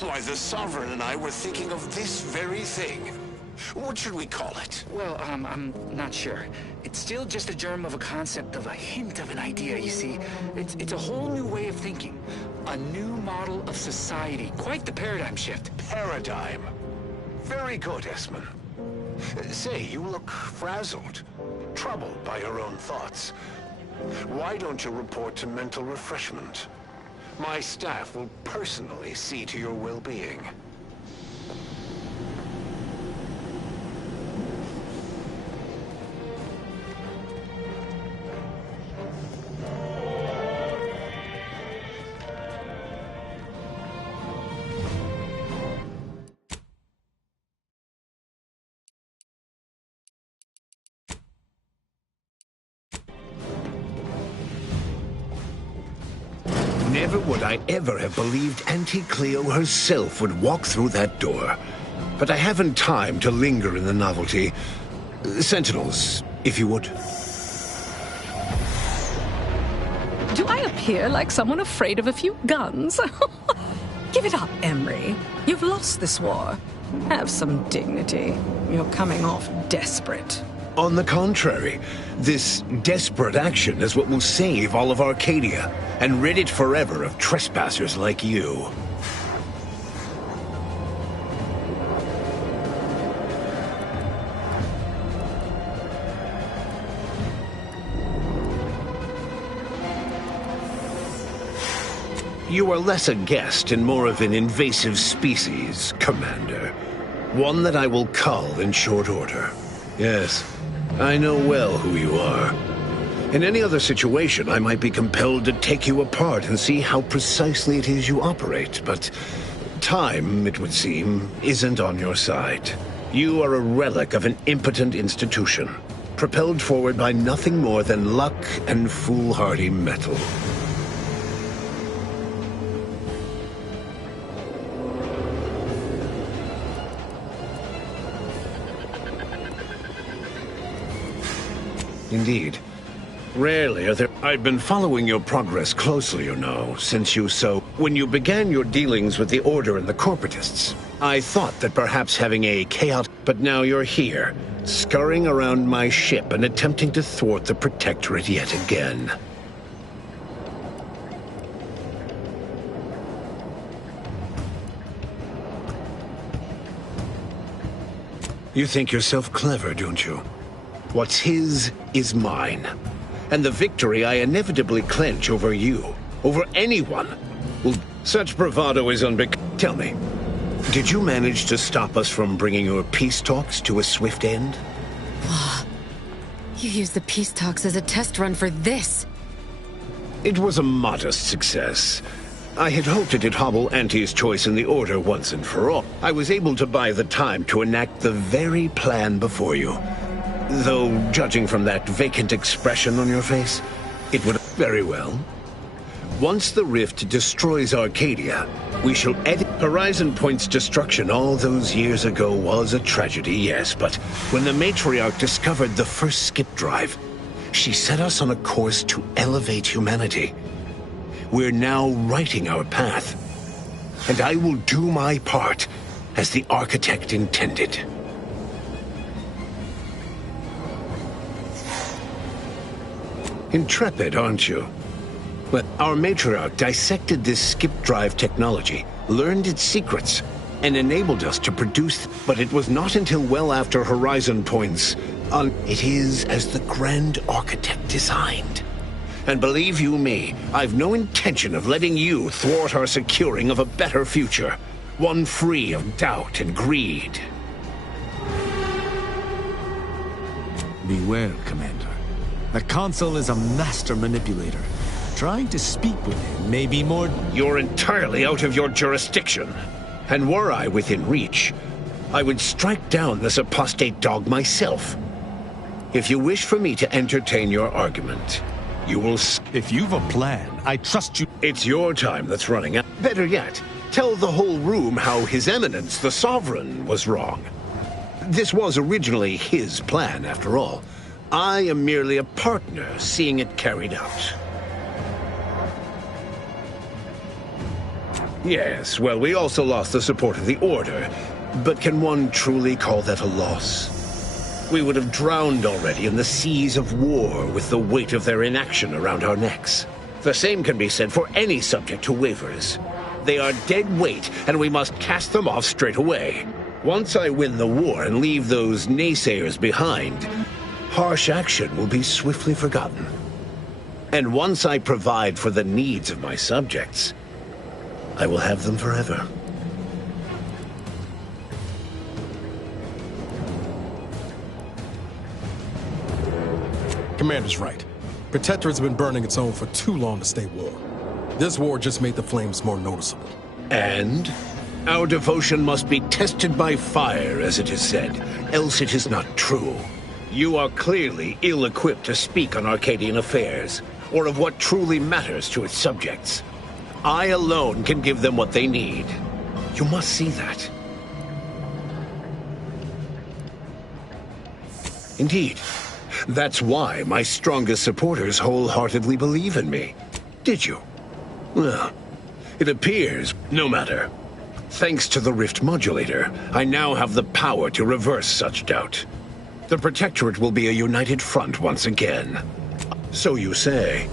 Why, the Sovereign and I were thinking of this very thing. What should we call it? Well, I'm not sure. It's still just a germ of a concept, of a hint of an idea, you see. It's a whole new way of thinking. A new model of society. Quite the paradigm shift. Paradigm. Very good, Essman. Say, you look frazzled. Troubled by your own thoughts. Why don't you report to mental refreshment? My staff will personally see to your well-being. Never would I ever have believed Auntie Cleo herself would walk through that door. But I haven't time to linger in the novelty. Sentinels, if you would. Do I appear like someone afraid of a few guns? Give it up, Emery. You've lost this war. Have some dignity. You're coming off desperate. On the contrary, this desperate action is what will save all of Arcadia and rid it forever of trespassers like you. You are less a guest and more of an invasive species, Commander. One that I will cull in short order. Yes, I know well who you are. In any other situation, I might be compelled to take you apart and see how precisely it is you operate, but time, it would seem, isn't on your side. You are a relic of an impotent institution, propelled forward by nothing more than luck and foolhardy metal. Indeed. Rarely are there... I've been following your progress closely, you know, since you When you began your dealings with the Order and the Corporatists, I thought that perhaps having a chaotic... But now you're here, scurrying around my ship and attempting to thwart the Protectorate yet again. You think yourself clever, don't you? What's his is mine. And the victory I inevitably clench over you, over anyone, such bravado is Tell me, did you manage to stop us from bringing your peace talks to a swift end? You used the peace talks as a test run for this. It was a modest success. I had hoped it'd hobble Auntie's choice in the Order once and for all. I was able to buy the time to enact the very plan before you. Though, judging from that vacant expression on your face, it would... Very well. Once the rift destroys Arcadia, we shall edit... Horizon Point's destruction all those years ago was a tragedy, yes, but when the Matriarch discovered the first skip drive, she set us on a course to elevate humanity. We're now writing our path, and I will do my part as the architect intended. Intrepid, aren't you? Well, our matriarch dissected this skip drive technology, learned its secrets, and enabled us to produce. But it was not until well after Horizon Points it is as the Grand Architect designed. And believe you me, I've no intention of letting you thwart our securing of a better future, one free of doubt and greed. Beware, Commander. The Consul is a master manipulator. Trying to speak with him may be more... You're entirely out of your jurisdiction. And were I within reach, I would strike down this apostate dog myself. If you wish for me to entertain your argument, you will... If you've a plan, I trust you... It's your time that's running out. Better yet, tell the whole room how His Eminence, the Sovereign, was wrong. This was originally his plan, after all. I am merely a partner, seeing it carried out. Yes, well, we also lost the support of the Order. But can one truly call that a loss? We would have drowned already in the seas of war with the weight of their inaction around our necks. The same can be said for any subject who wavers. They are dead weight, and we must cast them off straight away. Once I win the war and leave those naysayers behind, harsh action will be swiftly forgotten. And once I provide for the needs of my subjects, I will have them forever. Commander's right. Protectorate's been burning its own for too long to stay warm. This war just made the flames more noticeable. And our devotion must be tested by fire, as it is said, else it is not true. You are clearly ill-equipped to speak on Arcadian affairs, or of what truly matters to its subjects. I alone can give them what they need. You must see that. Indeed. That's why my strongest supporters wholeheartedly believe in me. Did you? Well, it appears, no matter. Thanks to the Rift Modulator, I now have the power to reverse such doubt. The Protectorate will be a united front once again. So you say.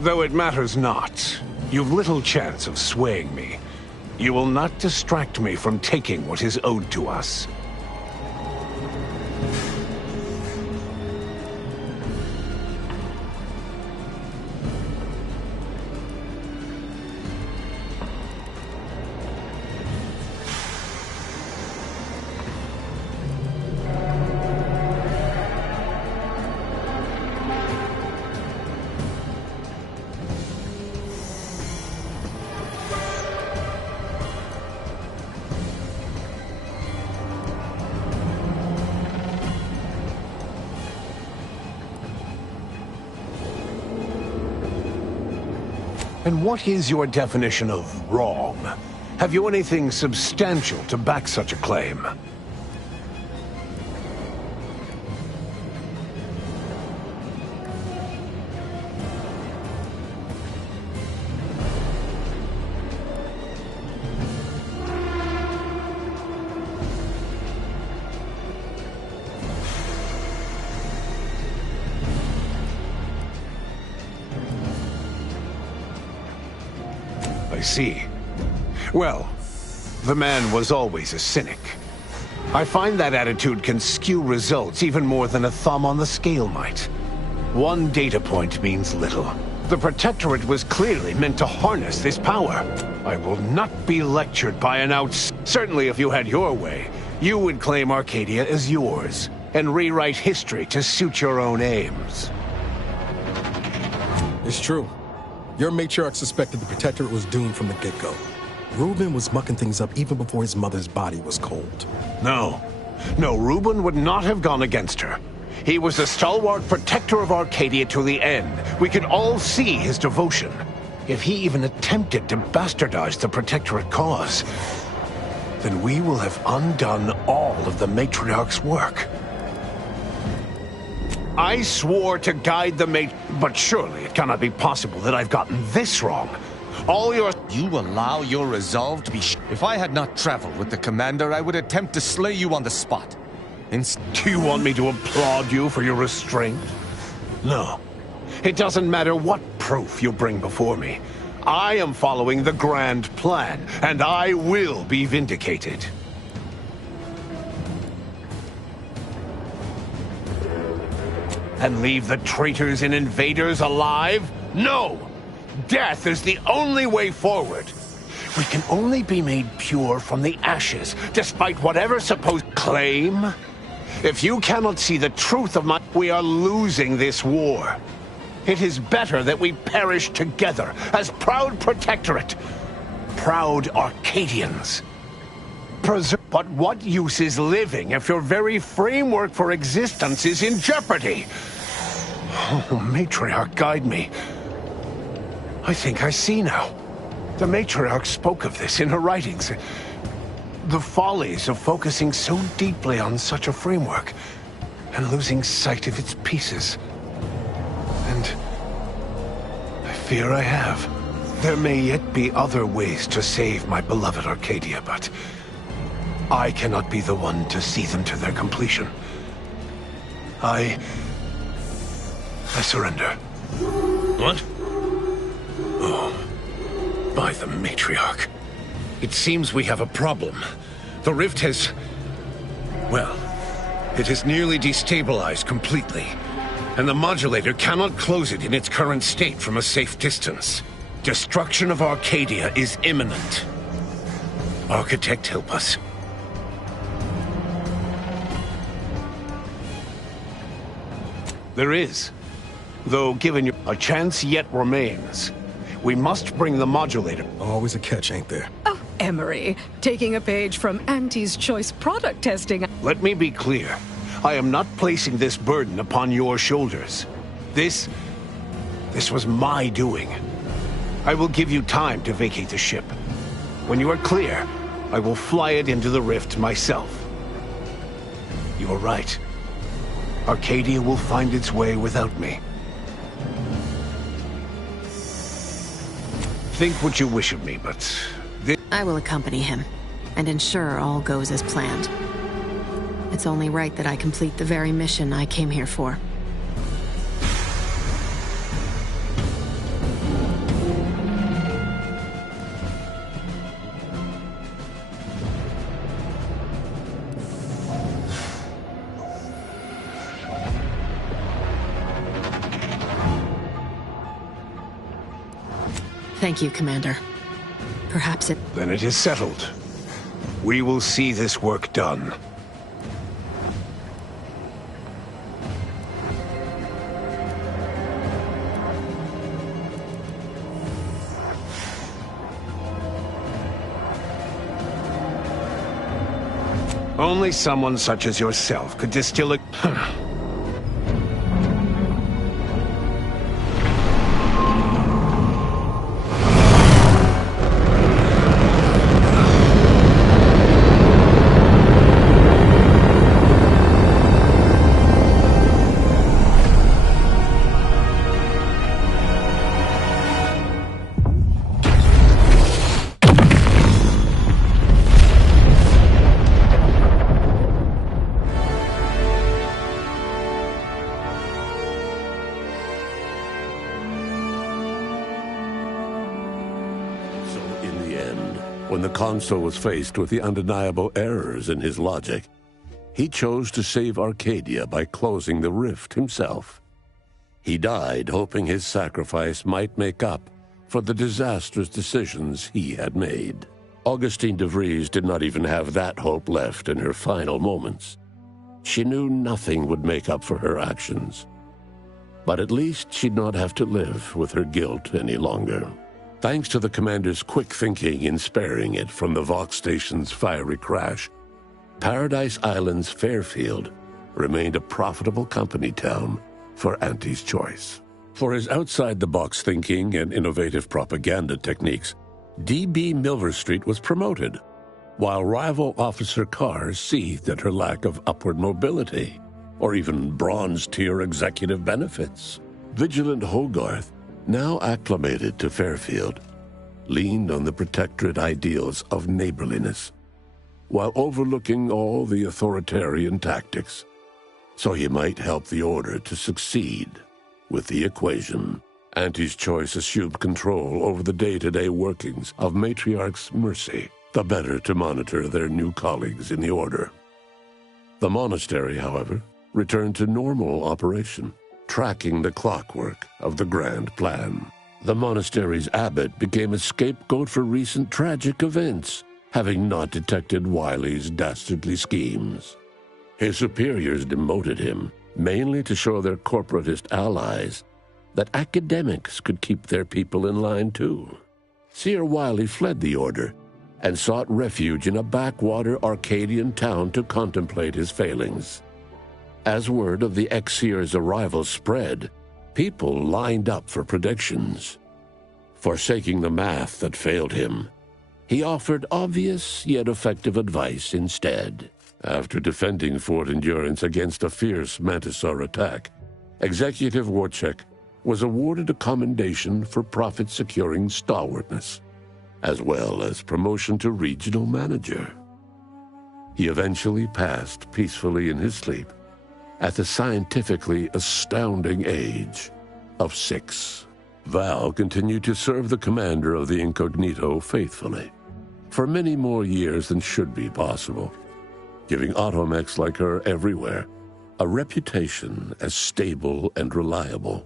Though it matters not, you've little chance of swaying me. You will not distract me from taking what is owed to us. And what is your definition of wrong? Have you anything substantial to back such a claim? I see. Well, the man was always a cynic. I find that attitude can skew results even more than a thumb on the scale might. One data point means little. The Protectorate was clearly meant to harness this power. I will not be lectured by an outs... Certainly if you had your way, you would claim Arcadia as yours, and rewrite history to suit your own aims. It's true. Your matriarch suspected the Protectorate was doomed from the get-go. Reuben was mucking things up even before his mother's body was cold. No. No, Reuben would not have gone against her. He was a stalwart protector of Arcadia to the end. We could all see his devotion. If he even attempted to bastardize the Protectorate cause, then we will have undone all of the matriarch's work. I swore to guide the but surely it cannot be possible that I've gotten this wrong. All your... You allow your resolve to be If I had not traveled with the Commander, I would attempt to slay you on the spot. Do you want me to applaud you for your restraint? No. It doesn't matter what proof you bring before me. I am following the grand plan, and I will be vindicated. And leave the traitors and invaders alive? No! Death is the only way forward. We can only be made pure from the ashes, despite whatever supposed claim. If you cannot see the truth of we are losing this war. It is better that we perish together as proud protectorate, proud Arcadians. But what use is living if your very framework for existence is in jeopardy? Oh, Matriarch, guide me. I think I see now. The Matriarch spoke of this in her writings. The follies of focusing so deeply on such a framework and losing sight of its pieces. And I fear I have. There may yet be other ways to save my beloved Arcadia, but I cannot be the one to see them to their completion. I surrender. What? Oh, by the Matriarch. It seems we have a problem. The rift has... well, it has nearly destabilized completely. And the modulator cannot close it in its current state from a safe distance. Destruction of Arcadia is imminent. Architect, help us. There is. Though given you a chance yet remains. We must bring the modulator. Always a catch, ain't there? Oh, Emery, taking a page from Auntie's Choice product testing. Let me be clear. I am not placing this burden upon your shoulders. This was my doing. I will give you time to vacate the ship. When you are clear, I will fly it into the rift myself. You are right. Arcadia will find its way without me. Think what you wish of me, but... I will accompany him, and ensure all goes as planned. It's only right that I complete the very mission I came here for. Thank you, Commander. Perhaps it... Then it is settled. We will see this work done. Only someone such as yourself could distill a... When the Consul was faced with the undeniable errors in his logic, he chose to save Arcadia by closing the rift himself. He died hoping his sacrifice might make up for the disastrous decisions he had made. Augustine de Vries did not even have that hope left in her final moments. She knew nothing would make up for her actions. But at least she'd not have to live with her guilt any longer. Thanks to the Commander's quick thinking in sparing it from the Vox Station's fiery crash, Paradise Island's Fairfield remained a profitable company town for Auntie's Choice. For his outside-the-box thinking and innovative propaganda techniques, D.B. Milverstreet was promoted, while rival Officer Carr seethed at her lack of upward mobility, or even bronze-tier executive benefits. Vigilant Hogarth, now acclimated to Fairfield, leaned on the protectorate ideals of neighborliness, while overlooking all the authoritarian tactics, so he might help the Order to succeed with the equation. Auntie's Choice assumed control over the day-to-day workings of Matriarch's Mercy, the better to monitor their new colleagues in the Order. The monastery, however, returned to normal operation, tracking the clockwork of the grand plan. The monastery's abbot became a scapegoat for recent tragic events, having not detected Wiley's dastardly schemes. His superiors demoted him, mainly to show their corporatist allies that academics could keep their people in line too. Seer Wiley fled the Order and sought refuge in a backwater Arcadian town to contemplate his failings. As word of the ex-seer's arrival spread, people lined up for predictions. Forsaking the math that failed him, he offered obvious yet effective advice instead. After defending Fort Endurance against a fierce Mantisaur attack, Executive Warchek was awarded a commendation for profit-securing stalwartness, as well as promotion to regional manager. He eventually passed peacefully in his sleep at the scientifically astounding age of 6. Val continued to serve the commander of the Incognito faithfully for many more years than should be possible, giving automechs like her everywhere a reputation as stable and reliable.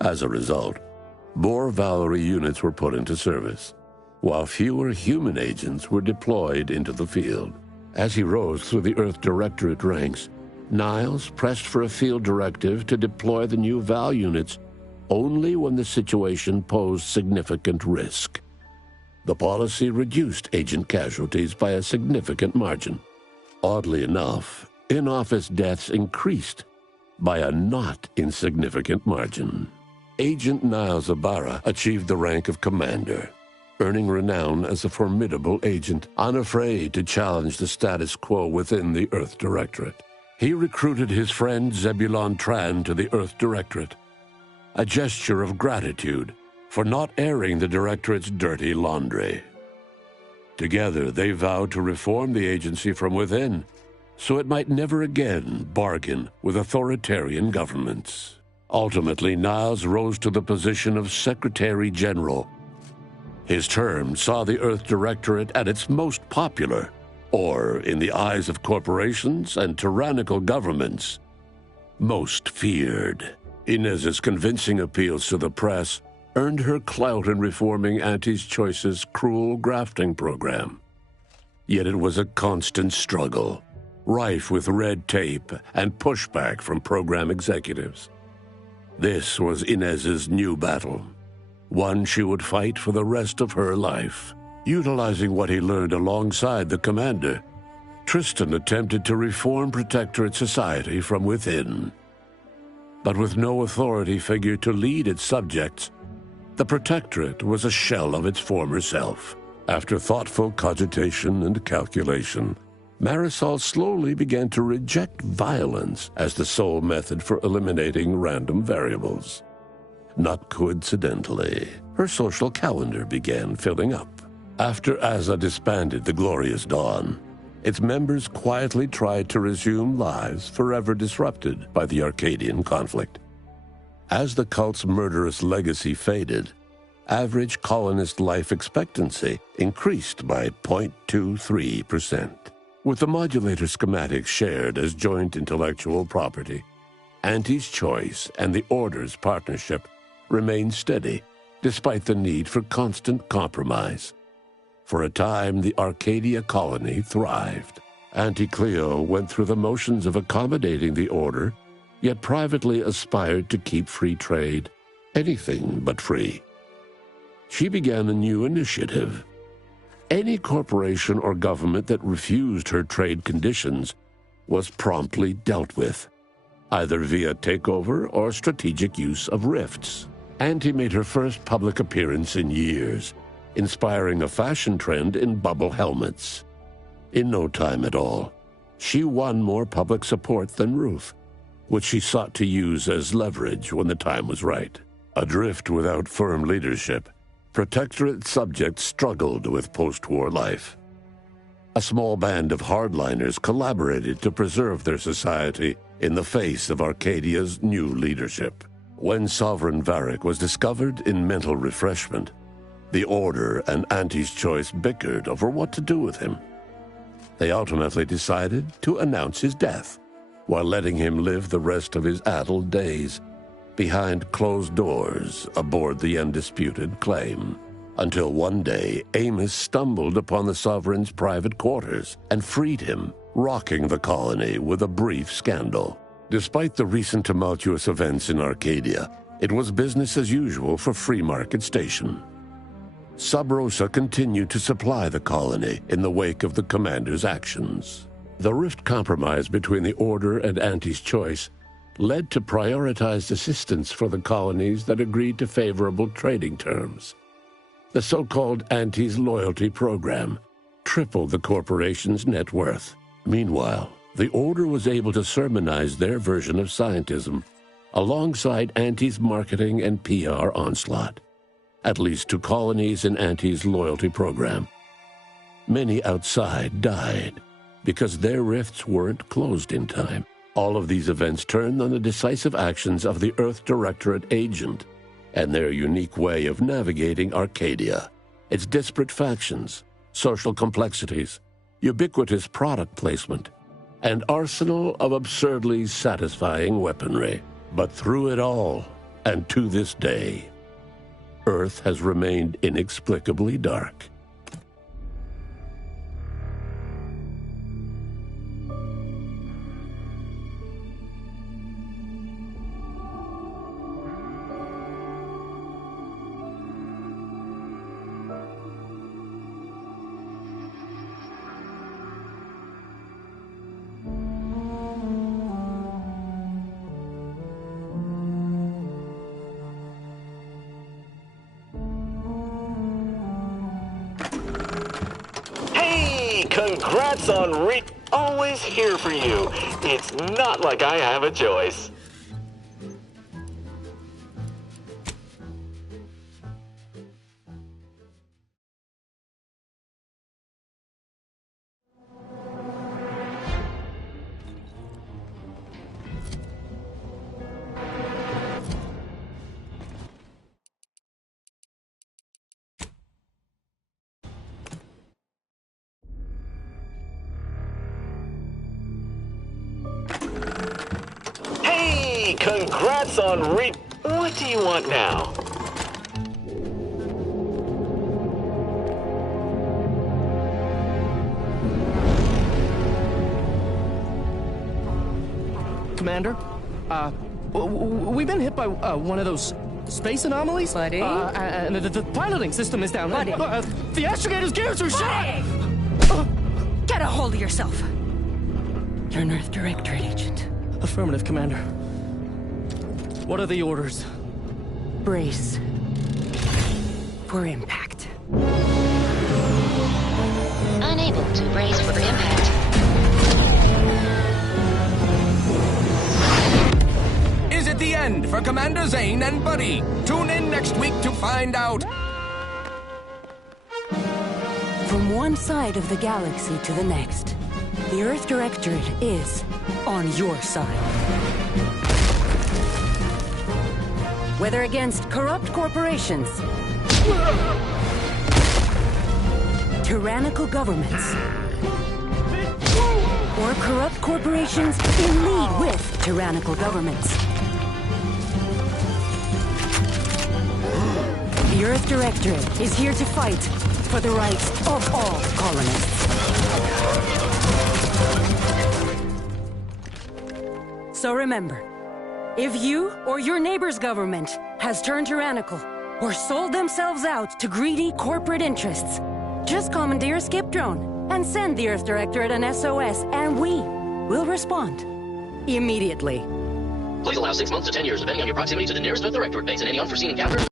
As a result, more V.A.L.E.R.I.E units were put into service, while fewer human agents were deployed into the field. As he rose through the Earth Directorate ranks, Niles pressed for a field directive to deploy the new VAL units only when the situation posed significant risk. The policy reduced agent casualties by a significant margin. Oddly enough, in-office deaths increased by a not insignificant margin. Agent Niles Ibarra achieved the rank of commander, earning renown as a formidable agent, unafraid to challenge the status quo within the Earth Directorate. He recruited his friend Zebulon Tran to the Earth Directorate, a gesture of gratitude for not airing the Directorate's dirty laundry. Together, they vowed to reform the agency from within, so it might never again bargain with authoritarian governments. Ultimately, Niles rose to the position of Secretary General. His term saw the Earth Directorate at its most popular, or, in the eyes of corporations and tyrannical governments, most feared. Inez's convincing appeals to the press earned her clout in reforming Auntie's Choice's cruel grafting program. Yet it was a constant struggle, rife with red tape and pushback from program executives. This was Inez's new battle, one she would fight for the rest of her life. Utilizing what he learned alongside the commander, Tristan attempted to reform Protectorate society from within. But with no authority figure to lead its subjects, the Protectorate was a shell of its former self. After thoughtful cogitation and calculation, Marisol slowly began to reject violence as the sole method for eliminating random variables. Not coincidentally, her social calendar began filling up. After Azza disbanded the Glorious Dawn, its members quietly tried to resume lives forever disrupted by the Arcadian conflict. As the cult's murderous legacy faded, average colonist life expectancy increased by 0.23%. With the modulator schematics shared as joint intellectual property, Auntie's Choice and the Order's partnership remained steady, despite the need for constant compromise. For a time, the Arcadia colony thrived. Auntie Cleo went through the motions of accommodating the Order, yet privately aspired to keep free trade anything but free. She began a new initiative. Any corporation or government that refused her trade conditions was promptly dealt with, either via takeover or strategic use of rifts. Auntie made her first public appearance in years, inspiring a fashion trend in bubble helmets. In no time at all, she won more public support than Ruth, which she sought to use as leverage when the time was right. Adrift without firm leadership, Protectorate subjects struggled with post-war life. A small band of hardliners collaborated to preserve their society in the face of Arcadia's new leadership. When Sovereign V.A.L.E.R.I.E was discovered in mental refreshment, the Order and Auntie's Choice bickered over what to do with him. They ultimately decided to announce his death, while letting him live the rest of his addled days behind closed doors aboard the undisputed claim. Until one day, Amos stumbled upon the Sovereign's private quarters and freed him, rocking the colony with a brief scandal. Despite the recent tumultuous events in Arcadia, it was business as usual for Free Market Station. Sub Rosa continued to supply the colony in the wake of the Commander's actions. The Rift Compromise between the Order and Auntie's Choice led to prioritized assistance for the colonies that agreed to favorable trading terms. The so-called Auntie's Loyalty Program tripled the corporation's net worth. Meanwhile, the Order was able to sermonize their version of scientism alongside Auntie's marketing and PR onslaught, at least to colonies in Auntie's Loyalty Program. Many outside died because their rifts weren't closed in time. All of these events turned on the decisive actions of the Earth Directorate agent and their unique way of navigating Arcadia, its disparate factions, social complexities, ubiquitous product placement, and arsenal of absurdly satisfying weaponry. But through it all, and to this day, Earth has remained inexplicably dark. Congrats on always here for you. It's not like I have a choice. Congrats on What do you want now? Commander, we've been hit by one of those space anomalies. Buddy? And the piloting system is down. Buddy? The astrogator's gears are shot! Get a hold of yourself. You're an Earth Directorate agent. Affirmative, Commander. What are the orders? Brace for impact. Unable to brace for impact. Is it the end for Commander Zane and Buddy? Tune in next week to find out. From one side of the galaxy to the next, the Earth Directorate is on your side. Whether against corrupt corporations, tyrannical governments, or corrupt corporations in league with tyrannical governments, the Earth Directorate is here to fight for the rights of all colonists. So remember, if you or your neighbor's government has turned tyrannical or sold themselves out to greedy corporate interests, just commandeer a skip drone and send the Earth Directorate an SOS, and we will respond immediately. Please allow 6 months to 10 years, depending on your proximity to the nearest Earth Directorate base and any unforeseen encounters.